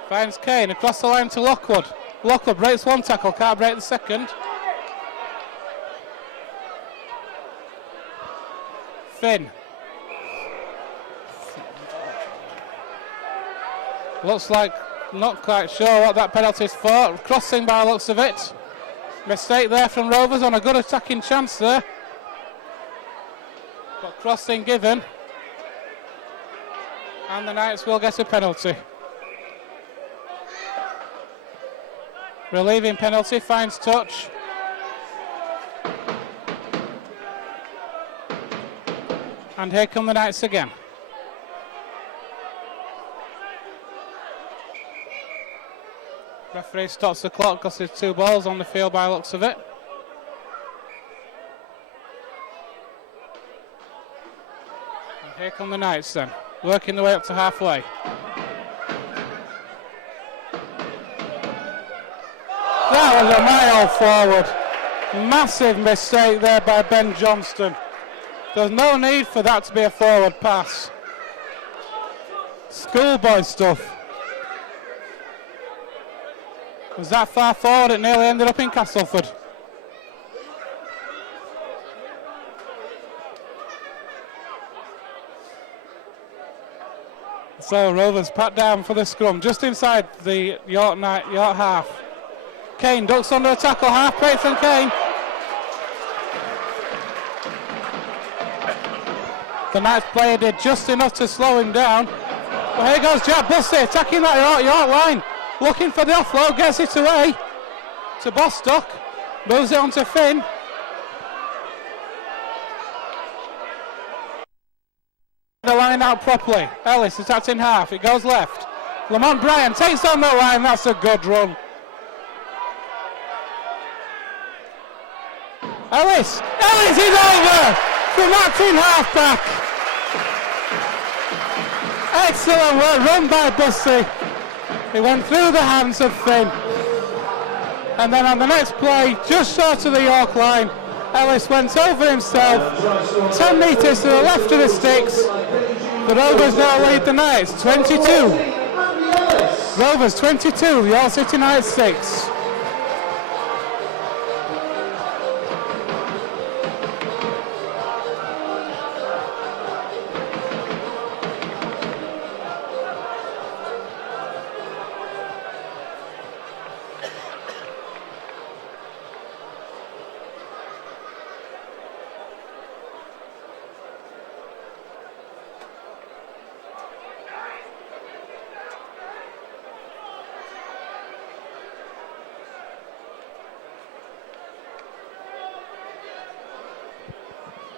Finds Kane across the line to Lockwood. Lockwood breaks 1 tackle, can't break the second. Finn. Looks like not quite sure what that penalty is for. Crossing by the looks of it. Mistake there from Rovers on a good attacking chance there. But crossing given. And the Knights will get a penalty. Relieving penalty, finds touch. And here come the Knights again. Referee stops the clock because there's 2 balls on the field by the looks of it. And here come the Knights then, working their way up to halfway. That was a mile forward. Massive mistake there by Ben Johnston. There's no need for that to be a forward pass. Schoolboy stuff. Was that far forward, it nearly ended up in Castleford. So Rovers pat down for the scrum, just inside the York half. Kane ducks under a tackle, half break from Kane. The Knights player did just enough to slow him down. But here goes Jack Bussey attacking that York line. Looking for the offload, gets it away to Bostock. Moves it on to Finn. The line out properly. Ellis attacked in half. It goes left. Lamont Bryan takes on the line. That's a good run. Ellis is over from acting halfback. Excellent work run by Bussey. He went through the hands of Finn. And then on the next play, just short of the York line, Ellis went over himself, 10 metres to the left of the sticks. The Rovers now lead the Knights, 22. Rovers 22, York City Knights 6.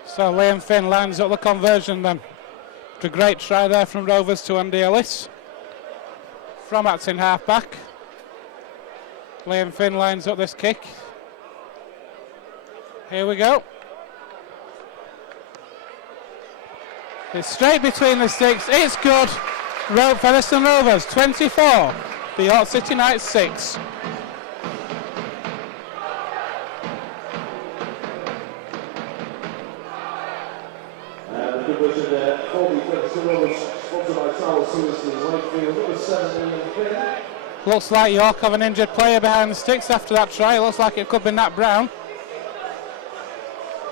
So Liam Finn lines up the conversion then. It's a great try there from Rovers to Andy Ellis. From acting halfback. Liam Finn lines up this kick. Here we go. It's straight between the sticks. It's good. Featherstone Rovers 24. The York City Knights 6. conversion there. 40 Featherstone Rovers, sponsored by Tower Services, Lakefield, number 7 Ian Finn. Looks like York have an injured player behind the sticks after that try. It looks like it could be Nat Brown.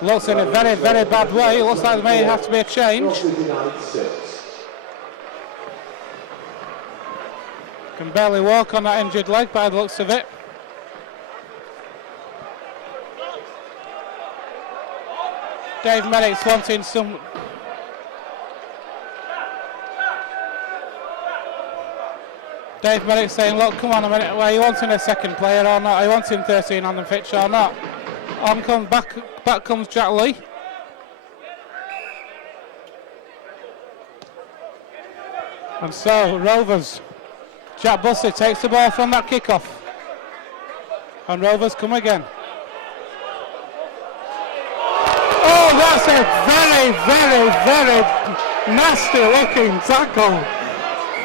Looks in a very, very bad way. It looks like there may have to be a change. Can barely walk on that injured leg by the looks of it. Dave Merrick's wanting some... Dave Merrick saying, look, come on a minute, are you wanting a second player or not? Are you wanting 13 on the pitch or not? On comes back comes Jack Lee. And so, Rovers, Jack Bussey takes the ball from that kickoff. And Rovers come again. Oh, that's a very, very, very nasty looking tackle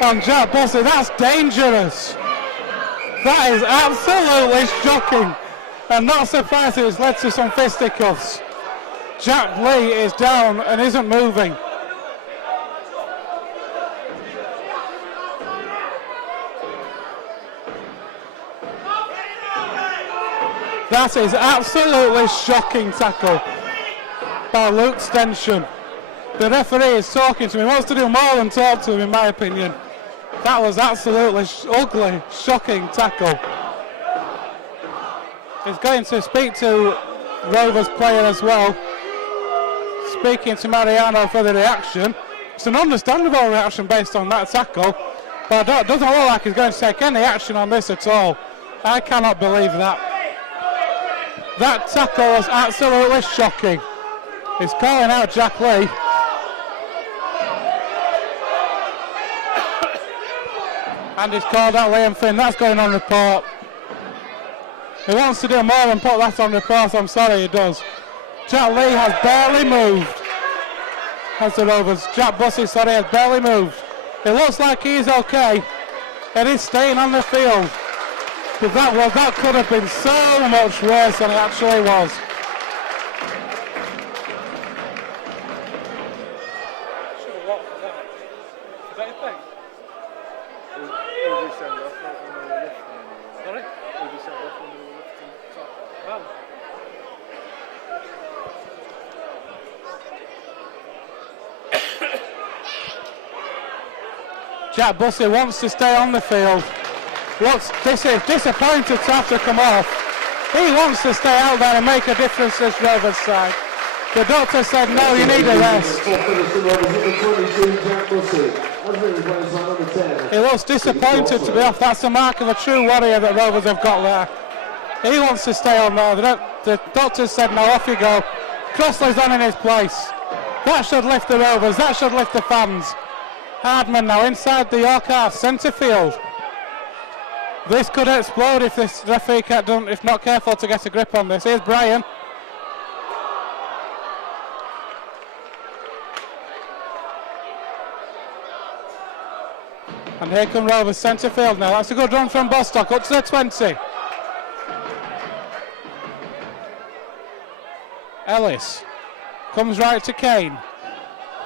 on Jack Bussey. That's dangerous. That is absolutely shocking. And not surprising, it's led to some fisticuffs. Jack Lee is down and isn't moving. That is absolutely shocking tackle by Luke Stenson. The referee is talking to him. He wants to do more than talk to him, in my opinion. That was absolutely ugly, shocking tackle. He's going to speak to Rovers player as well. Speaking to Mariano for the reaction. It's an understandable reaction based on that tackle, but it doesn't look like he's going to take any action on this at all. I cannot believe that. That tackle was absolutely shocking. He's calling out Jack Lee. And he's called out Liam Finn. That's going on report. He wants to do more than put that on report. I'm sorry, he does. Jack Lee has barely moved. As the Rovers. Jack Bussey, sorry, has barely moved. It looks like he's okay. And he's staying on the field. But that could have been so much worse than it actually was. Jack Bussey wants to stay on the field. This is disappointed to have to come off. He wants to stay out there and make a difference this Rovers side. The doctor said, no, you need a rest. He looks disappointed to be off. That's the mark of a true warrior that Rovers have got there. He wants to stay on there. The doctor said, no, off you go. Crossley's on in his place. That should lift the Rovers. That should lift the fans. Hardman now inside the York half, centre field. This could explode if this referee if not careful to get a grip on this. Here's Brian. And here come Rovers centre field now. That's a good run from Bostock up to the 20. Ellis comes right to Kane.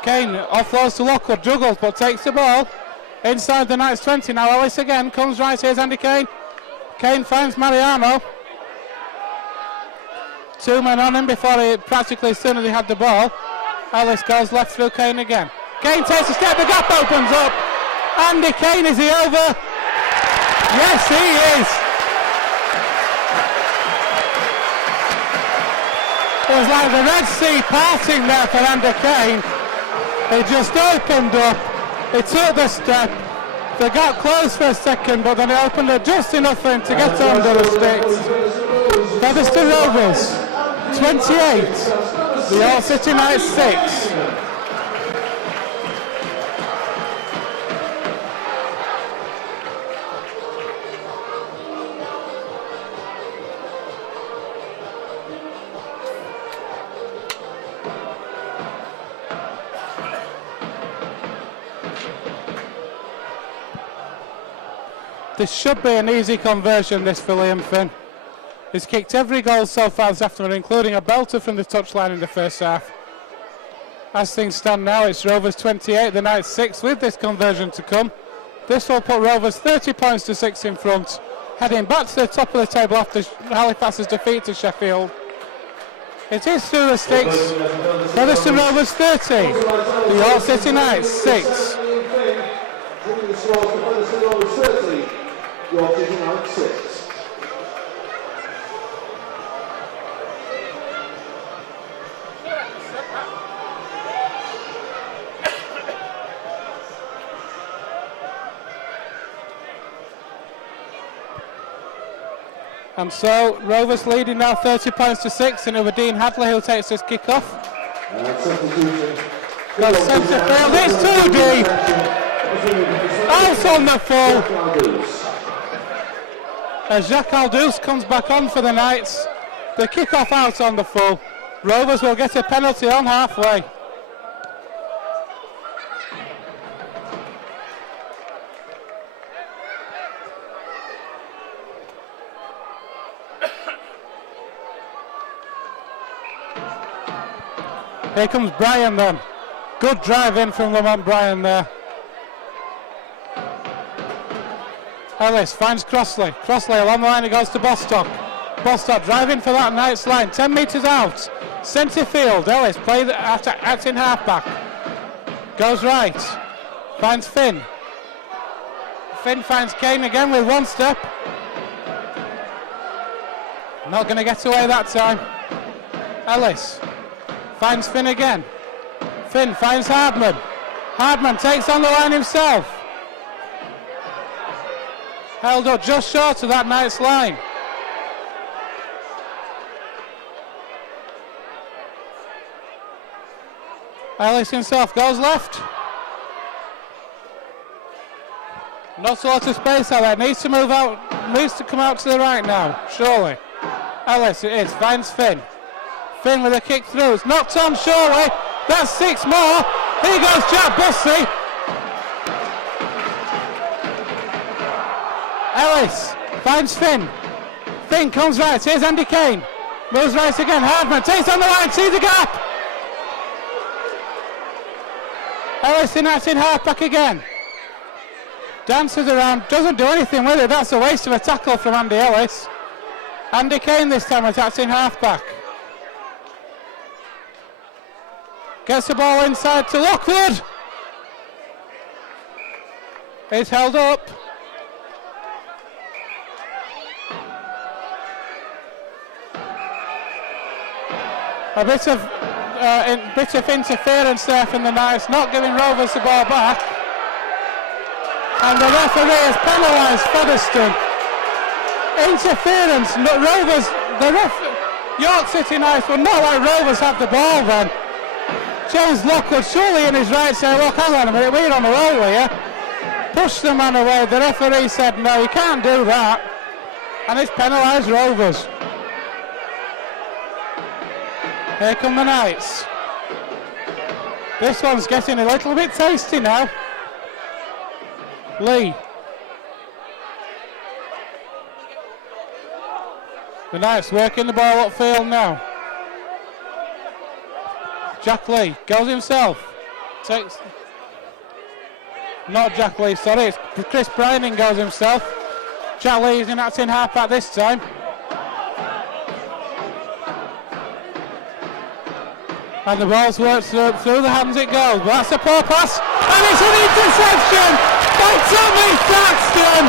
Kane offloads to Lockwood, juggles but takes the ball inside the Knights 20. Now Ellis again comes right. Here's Andy Kane. Kane finds Mariano. Two men on him before he practically as soon as he had the ball. Ellis goes left through Kane again. Kane takes a step, the gap opens up. Andy Kane, is he over? Yes, he is. It was like the Red Sea parting there for Andy Kane. He just opened up, he took the step, they got close for a second, but then he opened it just enough for him to get under the sticks. Featherstone Rovers, 28, the York City Knights 6. This should be an easy conversion, this for Liam Finn. He's kicked every goal so far this afternoon, including a belter from the touchline in the first half. As things stand now, it's Rovers 28, the Knights 6 with this conversion to come. This will put Rovers 30 points to 6 in front, heading back to the top of the table after Halifax's defeat to Sheffield. It is through the sticks. Featherstone Rovers 30, the York City Knights 6. And so Rovers leading now 30 points to 6, and over Dean Hadley who takes this kick off. Got centre field, it's too deep. Out on the full. As Jacques Aldous comes back on for the Knights. The kick off out on the full. Rovers will get a penalty on halfway. Here comes Bryan then. Good drive in from Lamont Bryan there. Ellis finds Crossley. Crossley along the line, he goes to Bostock. Bostock driving for that Knights line. 10 metres out. Centre field. Ellis play acting halfback. Goes right. Finds Finn. Finn finds Kane again with one step. Not going to get away that time. Ellis finds Finn again. Finn finds Hardman. Hardman takes on the line himself. Held up just short of that Knights line. Ellis himself goes left. Not a lot of space out there. Needs to move out. Needs to come out to the right now. Surely. Ellis it is. Finds Finn. Finn with a kick through. It's knocked on surely. That's 6 more. Here goes Jack Bussey. Ellis finds Finn. Finn comes right. Here's Andy Kane. Moves right again. Hardman takes on the line. Sees the gap. Ellis in halfback again. Dances around. Doesn't do anything with it. That's a waste of a tackle from Andy Ellis. Andy Kane this time attacks in halfback. Gets the ball inside to Lockwood. It's held up. A bit of interference there from the Knights, not giving Rovers the ball back. And the referee has penalised Featherstone. Interference, Rovers, York City Knights will not let Rovers have the ball then. James Lockwood surely in his right saying, look, hang on a minute, we're on a roll here. Push the man away. The referee said, no, you can't do that. And it's penalised Rovers. Here come the Knights. This one's getting a little bit tasty now. Lee. The Knights working the ball upfield now. Jack Lee goes himself. Takes. Not Jack Lee, sorry, it's Chris Bryan goes himself. Jack Lee is in acting halfback this time. And the ball's worked through the hands it goes. But that's a poor pass. And it's an interception by Tommy Saxton.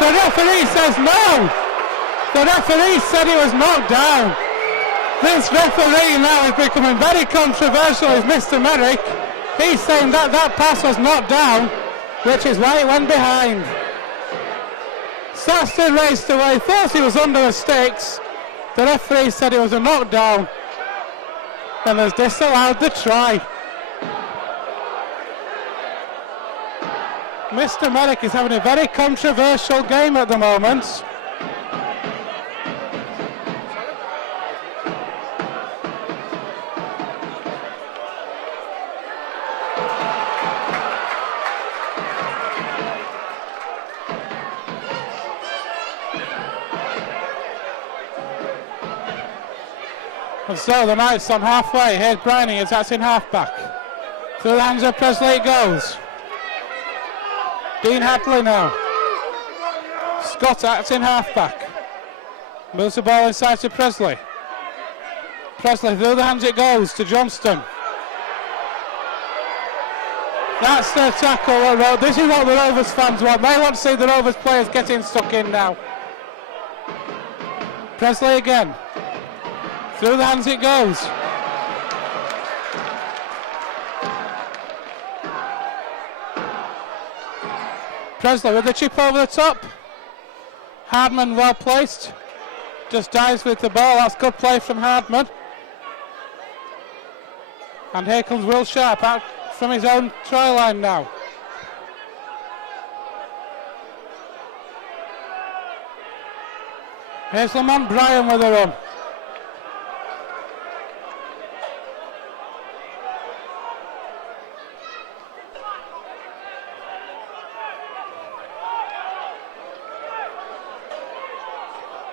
The referee says no. The referee said he was knocked down. This referee now is becoming very controversial, is Mr. Merrick. He's saying that that pass was knocked down, which is why it went behind. Saxton raced away, thought he was under the sticks. The referee said it was a knockdown and has disallowed the try. Mr. Merrick is having a very controversial game at the moment. And so the Knights on halfway. Here's Briney, that's in half-back. Through the hands of Presley it goes. Dean Hadley now. Scott acts in half-back. Moves the ball inside to Presley. Presley through the hands it goes to Johnston. That's the tackle. This is what the Rovers fans want. They want to see the Rovers players getting stuck in now. Presley again. Through the hands it goes. Presley with the chip over the top. Hardman well placed. Just dives with the ball. That's good play from Hardman. And here comes Will Sharp out from his own try line now. Here's Lamont Bryan with a run.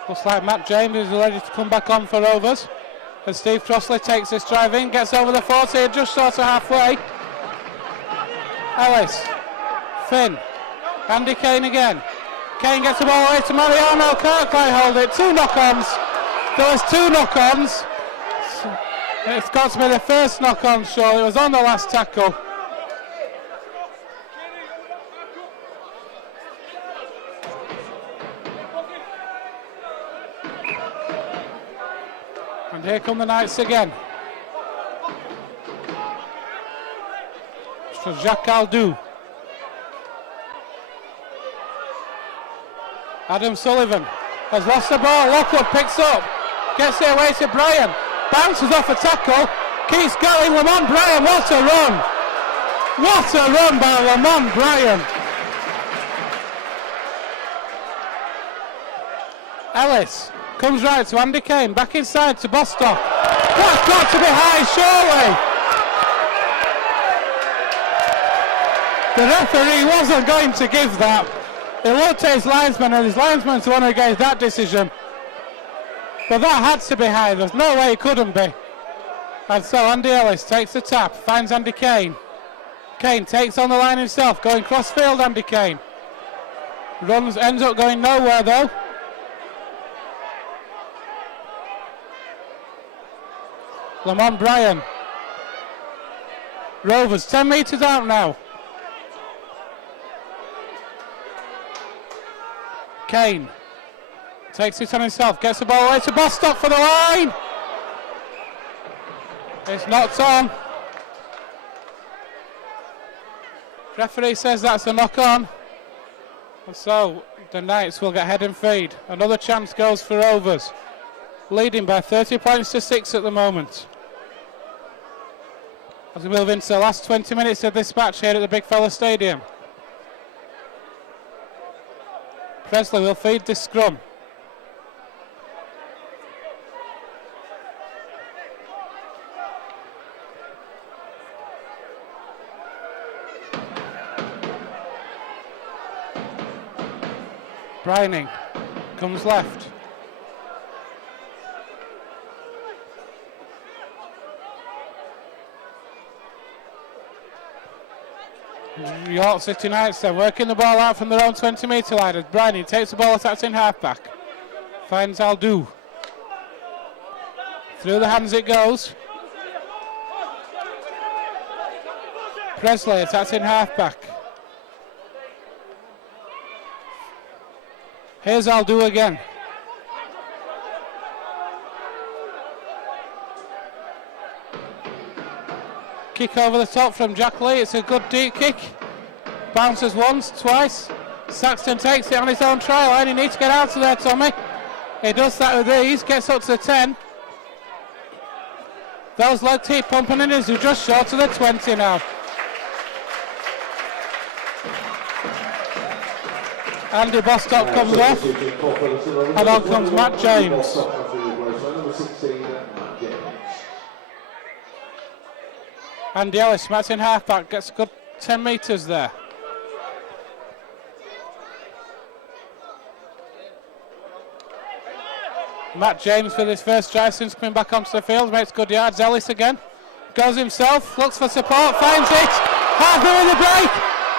Looks like Matt James is ready to come back on for Rovers. As Steve Crossley takes this drive in, gets over the 40, just short of halfway. Ellis, Finn, Andy Kane again. Kane gets the ball away to Mariano, can't quite hold it. 2 knock-ons. There was 2 knock-ons. It's got to be the first knock-on, surely. It was on the last tackle. And here come the Knights again. It's for Jacques Aldou. Adam Sullivan has lost the ball. Lockwood picks up. Gets it away to Bryan. Bounces off a tackle. Keeps going. Lamont Bryan. What a run. What a run by Lamont Bryan. Ellis comes right to Andy Kane. Back inside to Bostock. That's got to be high, surely. The referee wasn't going to give that. He looked at his linesman, and his linesman's the one who gave that decision. But that had to be high. There's no way it couldn't be. And so Andy Ellis takes the tap, finds Andy Kane. Kane takes on the line himself, going cross-field, Andy Kane. Runs, ends up going nowhere though. Lamont Bryan. Rovers 10 metres out now. Kane takes it on himself, gets the ball away to Bostock for the line. It's knocked on. Referee says that's a knock on. And so the Knights will get head and feed. Another chance goes for Rovers. Leading by 30 points to 6 at the moment. As we move into the last 20 minutes of this match here at the Big Fella Stadium. Presley will feed this scrum. Brining comes left. York City Knights then working the ball out from their own 20 metre line as Brining takes the ball, attacks in half back. Finds Aldou. Through the hands it goes. Presley attacks in half back. Here's Aldou again. Kick over the top from Jack Lee. It's a good deep kick. Bounces once, twice. Saxton takes it on his own try line. He needs to get out of there, Tommy. He does that with ease. Gets up to the 10. Those leg teeth pumping in is just short of the 20 now. Andy Bostock comes off. And on comes Matt James. Andy Ellis, Matt's in half-back, gets a good 10 metres there. Matt James with his first try since coming back onto the field, makes good yards. Ellis again, goes himself, looks for support, finds it. Hardman in the break,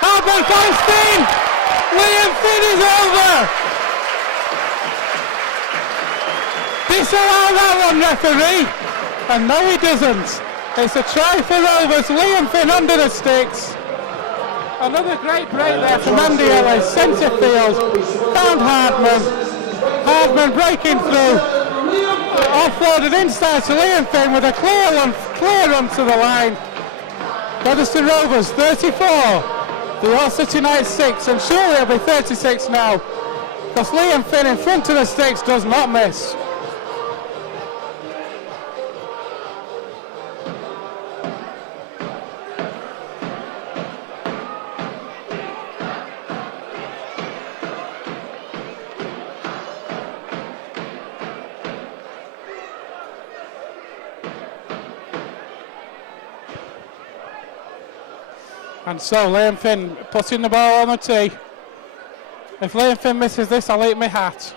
Hardman finds Finn! Liam Finn is over! Disallow that one, referee! And no, he doesn't. It's a try for Rovers, Liam Finn under the sticks. Another great break there from Andy Ellis, centre field, found Hardman. Hardman breaking through, offloaded inside to Liam Finn with a clear run to the line. Featherstone Rovers 34, the All City Knights 6, and surely it'll be 36 now, because Liam Finn in front of the sticks does not miss. And so Liam Finn putting the ball on the tee. If Liam Finn misses this, I'll eat my hat,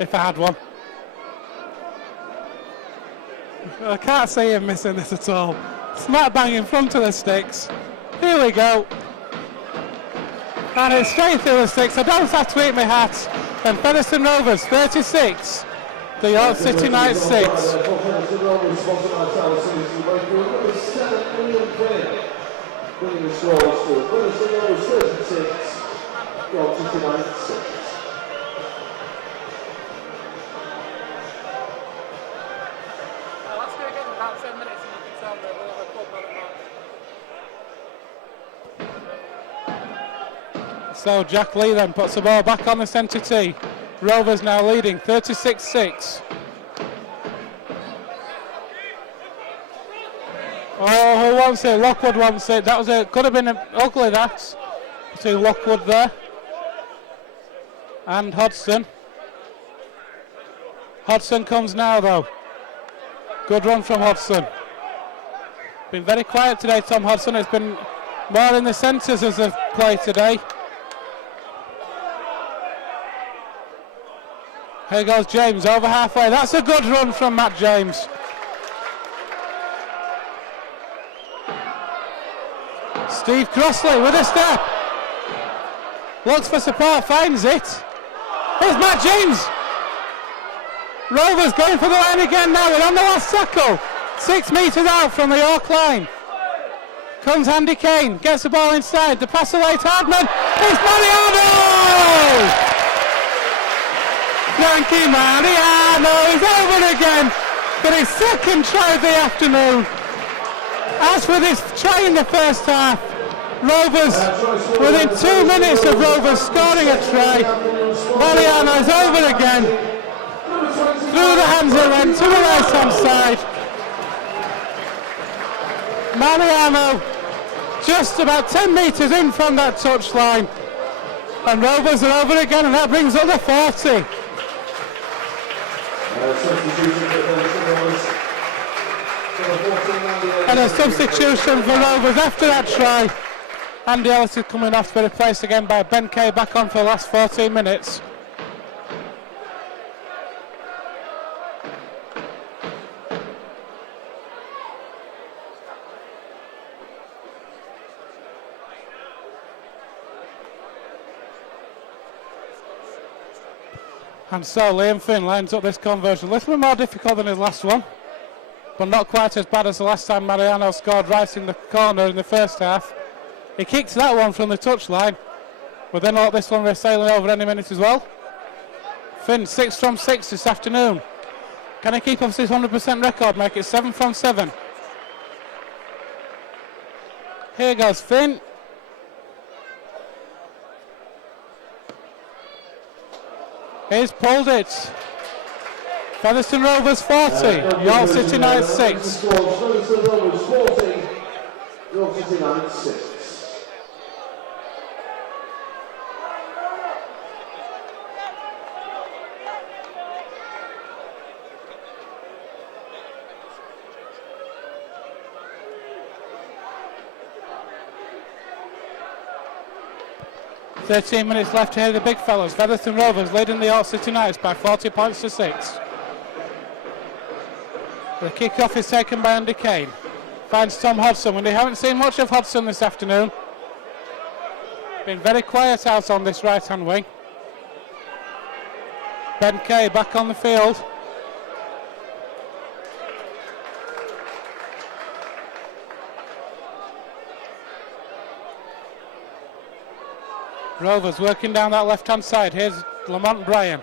if I had one. I can't see him missing this at all. Smack bang in front of the sticks. Here we go. And it's straight through the sticks. I don't have to eat my hat. And Featherstone Rovers 36, the York City Knights 6. Bringing the scores to Featherstone Rovers 36, York City Knights 6. Let's do it again in about 10 minutes and you can tell that we'll have a club on it. So Jack Lee then puts the ball back on the centre tee. Rovers now leading 36-6. Oh, who wants it? Lockwood wants it. That was could have been ugly, that. See Lockwood there. And Hodgson. Hodgson comes now though. Good run from Hodgson. Been very quiet today, Tom Hodgson. It's been more in the centres as they've played today. Here goes James over halfway. That's a good run from Matt James. Steve Crossley with a step. Looks for support, finds it. Here's Matt James. Rovers going for the line again now. We're on the last tackle. 6 metres out from the York line. Comes Andy Kane, gets the ball inside. The pass away to Hardman. It's Mariano! Yankee Mariano is over again for his second try of the afternoon. As for this try in the first half, Rovers, within 2 minutes of Rovers scoring a try, Mariano is over again. Through the hands it went to the right hand side. Mariano just about 10 metres in from that touchline. And Rovers are over again, and that brings up the 40. And a substitution for Rovers after that try. Andy Ellis is coming off to be replaced again by Ben Kay, back on for the last 14 minutes. And so Liam Finn lines up this conversion. A little bit more difficult than his last one, but not quite as bad as the last time Mariano scored right in the corner in the first half. He kicked that one from the touchline, but then this one we're sailing over any minute as well. Finn 6 from 6 this afternoon. Can he keep up his 100% record, make it 7 from 7? Here goes Finn. He's pulled it. Featherstone Rovers 40, York City Knights 6. Featherstone Rovers 40, York City Knights 6. Thirteen minutes left to hear the big fellas. Featherstone Rovers leading the York City Knights by 40 points to 6. The kick-off is taken by Andy Kane. Finds Tom Hodson, when they haven't seen much of Hodson this afternoon. Been very quiet out on this right-hand wing. Ben Kay back on the field. Rovers working down that left-hand side. Here's Lamont Bryan.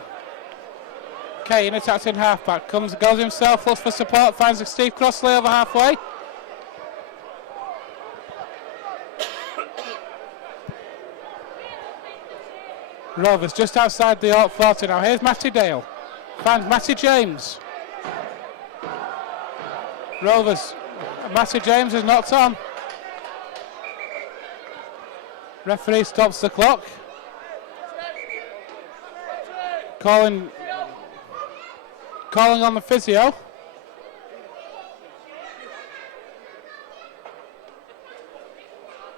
Kane attacks in half-back. Goes himself, looks for support, finds Steve Crossley over halfway. Rovers just outside the York 40 now. Here's Matty Dale. Finds Matty James. Rovers. Matty James is knocked on. Referee stops the clock. Calling on the physio.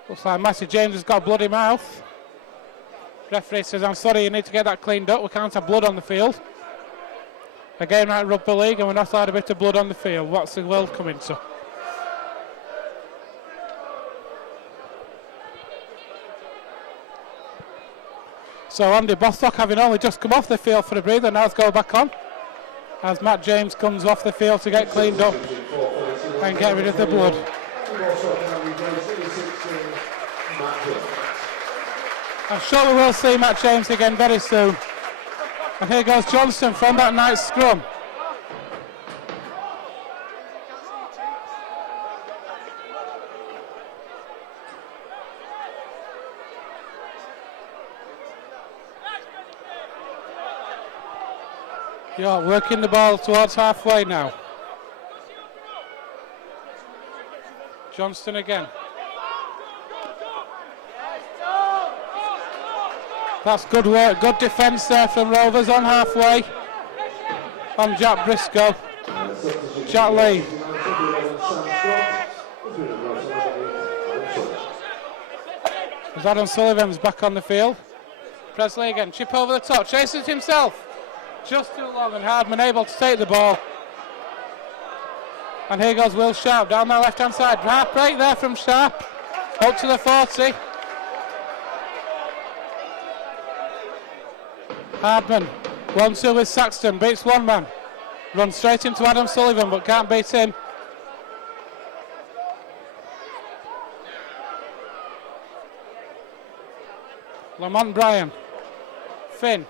Looks like Matty James has got a bloody mouth. Referee says, I'm sorry, you need to get that cleaned up. We can't have blood on the field. A game like rugby league and we're not allowed a bit of blood on the field. What's the world coming to? So Andy Bostock, having only just come off the field for a breather, now go back on. As Matt James comes off the field to get cleaned up and get rid of the blood. I'm sure we will see Matt James again very soon. And here goes Johnston from that night's scrum. York working the ball towards halfway now. Johnston again. That's good work, good defence there from Rovers on halfway. On Jack Briscoe. Jack Lee. As Adam Sullivan's back on the field. Presley again, chip over the top, chases himself. Just too long and Hardman able to take the ball. And here goes Will Sharp down the left hand side. Half break there from Sharp. Up to the 40. Hardman, 1-2 with Saxton, beats one man. Runs straight into Adam Sullivan but can't beat him. Lamont Bryan. Finn.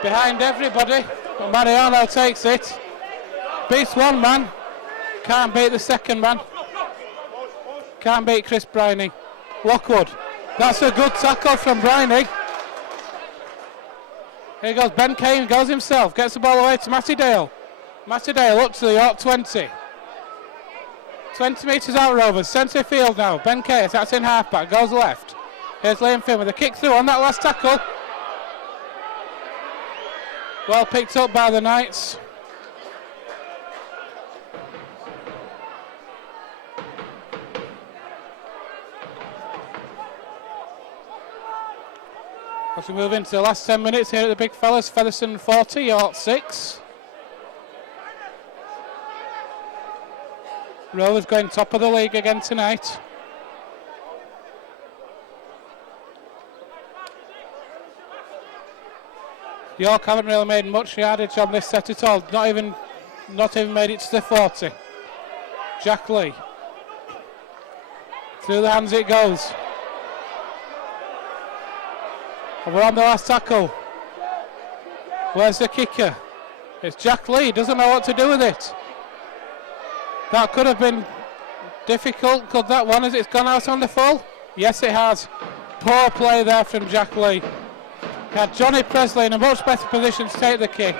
Behind everybody, but Mariano takes it. Beats one man, can't beat the second man. Can't beat Chris Briney. Lockwood, that's a good tackle from Briney. Here goes Ben Kane, goes himself, gets the ball away to Matty Dale. Matty Dale up to the York 20. 20 metres out Rovers, centre field now. Ben Kane attacks in half-back, goes left. Here's Liam Finn with a kick through on that last tackle. Well picked up by the Knights. As we move into the last 10 minutes here at the big fellas, Featherstone 40, York 6. Rovers going top of the league again tonight. York haven't really made much yardage on this set at all. Not even made it to the 40. Jack Lee. Through the hands it goes. And we're on the last tackle. Where's the kicker? It's Jack Lee. Doesn't know what to do with it. That could have been difficult. Could that one? Has it gone out on the full? Yes, it has. Poor play there from Jack Lee. Had Johnny Presley in a much better position to take the kick.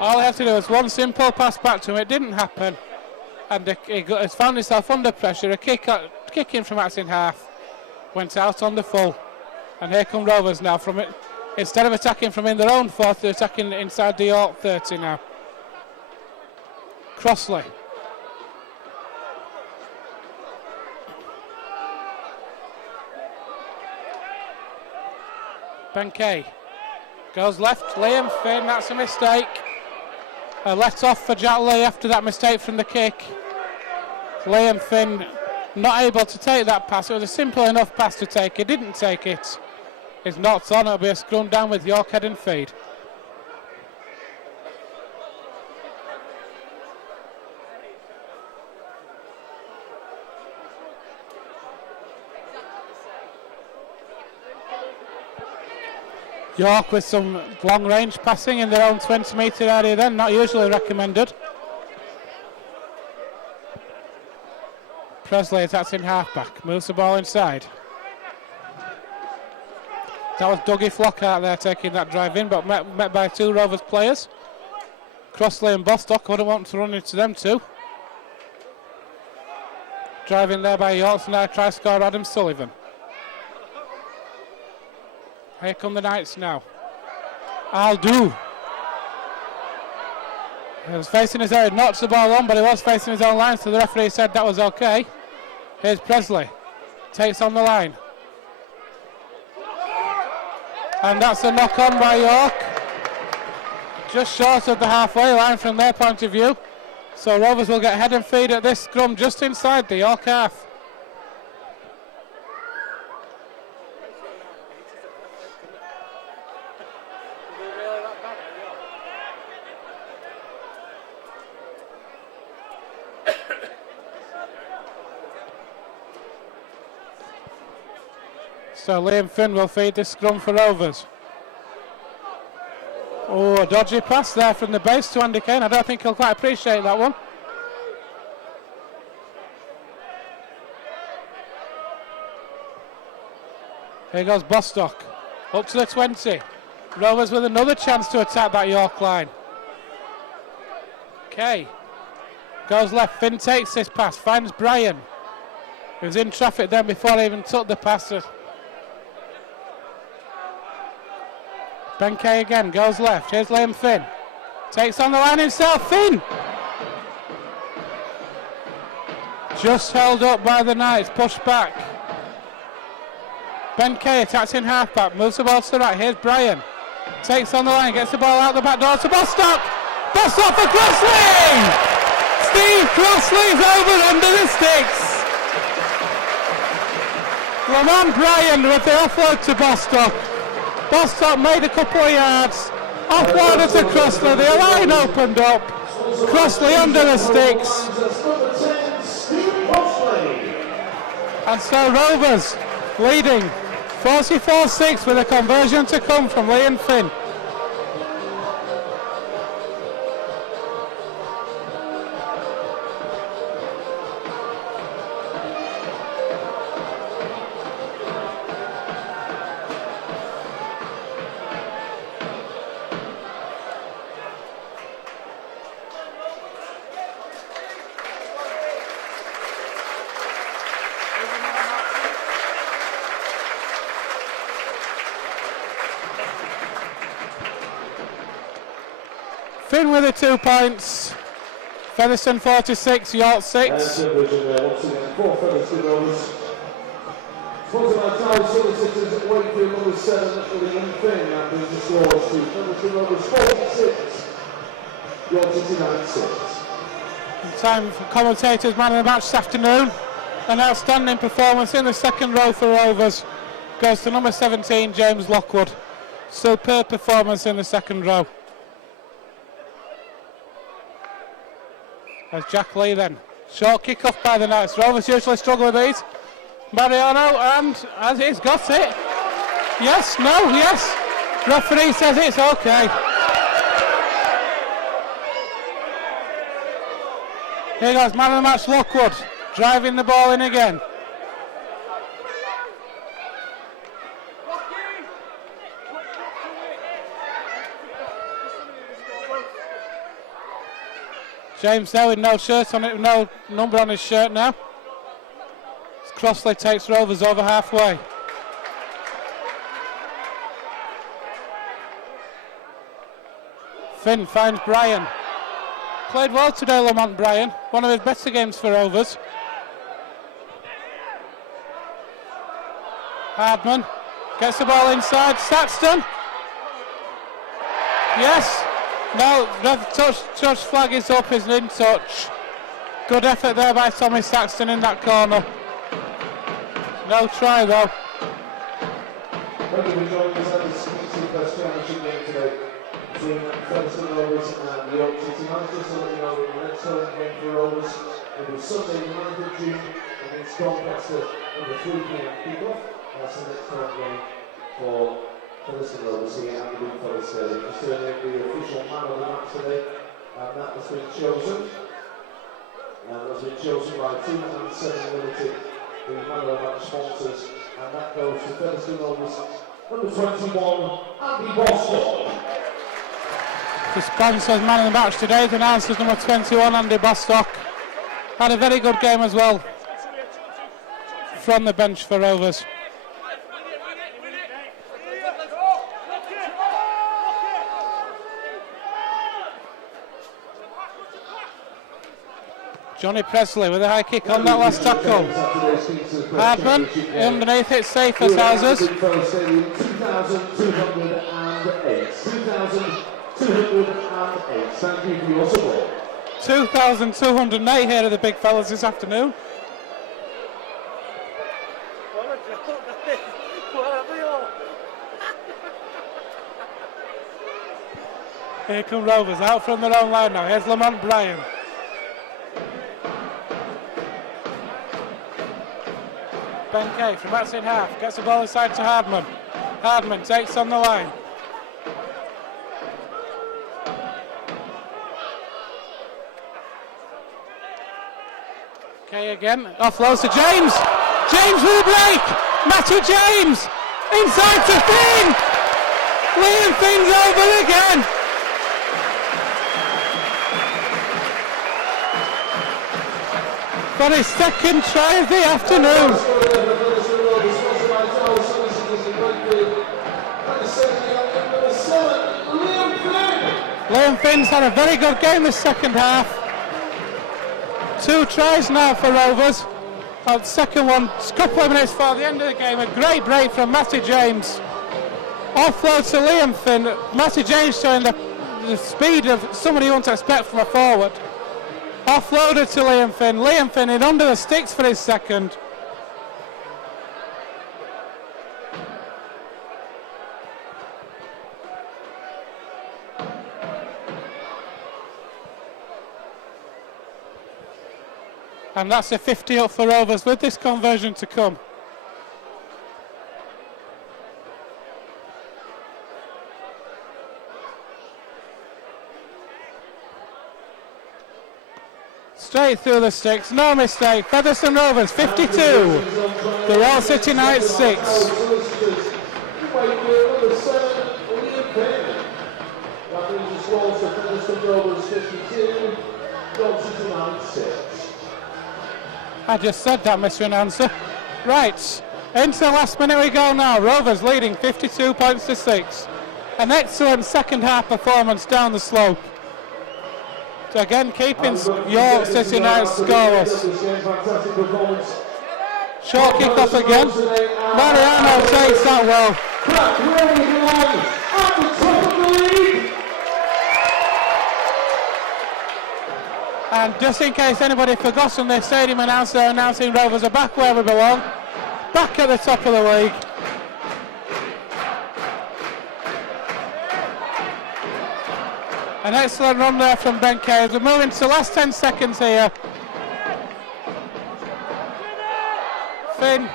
All he had to do was one simple pass back to him. It didn't happen. And he has found himself under pressure. A kick in from Axon half. Went out on the full. And here come Rovers now from it. Instead of attacking from in their own 40, they're attacking inside the York 30 now. Crossley. Ben Kay goes left, Liam Finn, that's a mistake. Let off for Jack Lee after that mistake from the kick. Liam Finn not able to take that pass. It was a simple enough pass to take. He didn't take it. It's knocked on. It'll be a scrum down with York head and feed. York with some long range passing in their own 20 metre area then, not usually recommended. Presley attacks in halfback, moves the ball inside. That was Dougie Flockhart there taking that drive in, but met by two Rovers players. Crossley and Bostock wouldn't want to run into them two. Driving there by York, so now try score Adam Sullivan. Here come the Knights now. I'll do. He was facing his own, knocks the ball on, but he was facing his own line, so the referee said that was okay. Here's Presley. Takes on the line. And that's a knock on by York. Just short of the halfway line from their point of view. So Rovers will get head and feed at this scrum just inside the York half. So Liam Finn will feed this scrum for Rovers. Oh, a dodgy pass there from the base to Andy Kane. I don't think he'll quite appreciate that one. Here goes Bostock. Up to the 20. Rovers with another chance to attack that York line. Kay goes left. Finn takes this pass. Finds Brian. He was in traffic then before he even took the pass. Ben Kay again, goes left. Here's Liam Finn. Takes on the line himself. Finn! Just held up by the Knights. Pushed back. Ben Kay attacks in halfback. Moves the ball to the right. Here's Brian. Takes on the line. Gets the ball out the back door to Bostock. Bostock for Crossley! Steve Crossley's over under the sticks. Lamont Bryan with the offload to Bostock. Bostock made a couple of yards. Offloaded to Crossley. The line opened up. Crossley under the sticks. And so Rovers leading 44-6 with a conversion to come from Liam Finn. Finn with the 2 points. Featherstone 46, York 6. Time for commentators, man of the match this afternoon. An outstanding performance in the second row for Rovers goes to number 17, James Lockwood. Superb performance in the second row. There's Jack Lee then. Short kick off by the Knights. Rovers usually struggle with these. Mariano, and as he's got it. Yes, no, yes. Referee says it's okay. Here goes man of the match Lockwood, driving the ball in again. James there with no shirt on it, no number on his shirt now. Crossley takes Rovers over halfway. Finn finds Brian. Played well today, Lamont Bryan. One of his better games for Rovers. Hardman gets the ball inside. Saxton. Yes. No, touch flag is up, isn't in touch. Good effort there by Tommy Saxton in that corner. No try though. Thank you for joining us at the CC First Championship game today between Featherstone Rovers and the York City Knights. Just to let you know, the next home game for Rovers will be Sunday, the 9th of June against Doncaster on the 3 p.m. kickoff. That's the next home game for Featherstone Rovers here at the Big Feather Stadium. Just to name the official man of the match today, and that has been chosen. And has been chosen by 207 Limited, the man of the match sponsors, and that goes to Featherstone Rovers. Number 21, Andy Bostock. The sponsors man of the match today, the announcer's number 21, Andy Bostock. Had a very good game as well from the bench for Rovers. Johnny Presley with a high kick on that last tackle. Hardman underneath it, safe as houses. 2,208. 2,208. Thank you for your support. 2,208 here at the big fellas this afternoon. Here come Rovers out from their own line now. Here's Lamont Bryan. Ben Kay from outside half, gets the ball inside to Hardman. Hardman takes on the line. Kay again, offloads to James. James with a break. Matty James inside to Finn. Liam Finn's over again. For his second try of the afternoon. Liam Finn's had a very good game this second half. 2 tries now for Rovers. The second one, a couple of minutes before the end of the game, a great break from Matty James. Offload to Liam Finn. Matty James showing the speed of somebody you want to expect from a forward. Offloaded to Liam Finn. Liam Finn in under the sticks for his second. And that's a 50 up for Rovers with this conversion to come. Straight through the sticks, no mistake. Featherstone Rovers 52, the Royal City Knights 6. I just said that, Mr. Announcer. Right, into the last minute we go now. Rovers leading 52 points to 6. An excellent second half performance down the slope. Again, keeping York City Knights scoreless. Short kick off again. Mariano takes that well. And just in case anybody forgotten, the stadium announcer announcing Rovers are back where we belong. Back at the top of the league. An excellent run there from Ben Kay. We're moving to the last 10 seconds here. Finn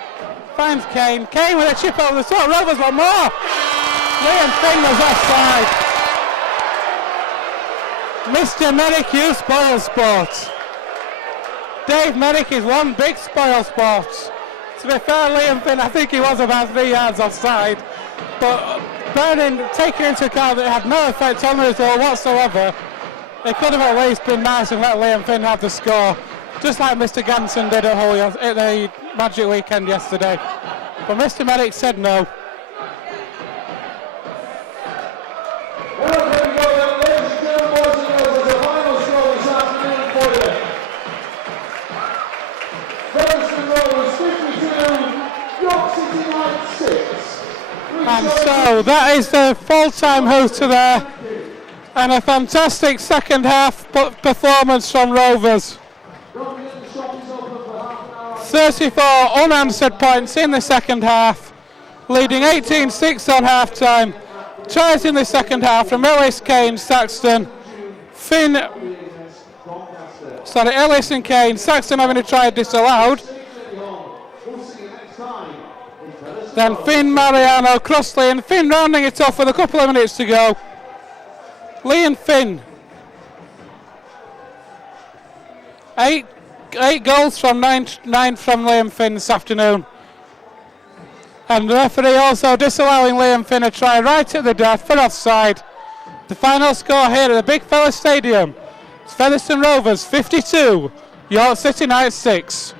finds Kane. Kane with a chip over the top. Rovers want more. Liam Finn was offside. Mr. Merrick, you spoil sport. Dave Merrick is one big spoil sport. To be fair, Liam Finn, I think he was about 3 yards offside. But taking into account that it had no effect on the result whatsoever, it could have at least been nice and let Liam Finn have the score, just like Mr. Ganson did at the Magic Weekend yesterday. But Mr. Merrick said no. And so that is the full-time host to there. And a fantastic second half performance from Rovers. 34 unanswered points in the second half, leading 18-6 on half time. Tries in the second half from Ellis, Kane, Saxton, Ellis and Kane. Saxton having a try disallowed. Then Finn, Mariano, Crossley, and Finn rounding it off with a couple of minutes to go. Lee and Finn. 8 goals from 9 from Liam Finn this afternoon. And the referee also disallowing Liam Finn a try right at the death for offside. The final score here at the Big Fella Stadium. It's Featherstone Rovers 52, York City Knights 6.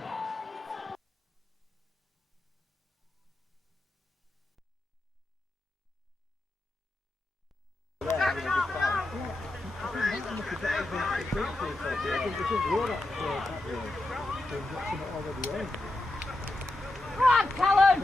Come on, Callum!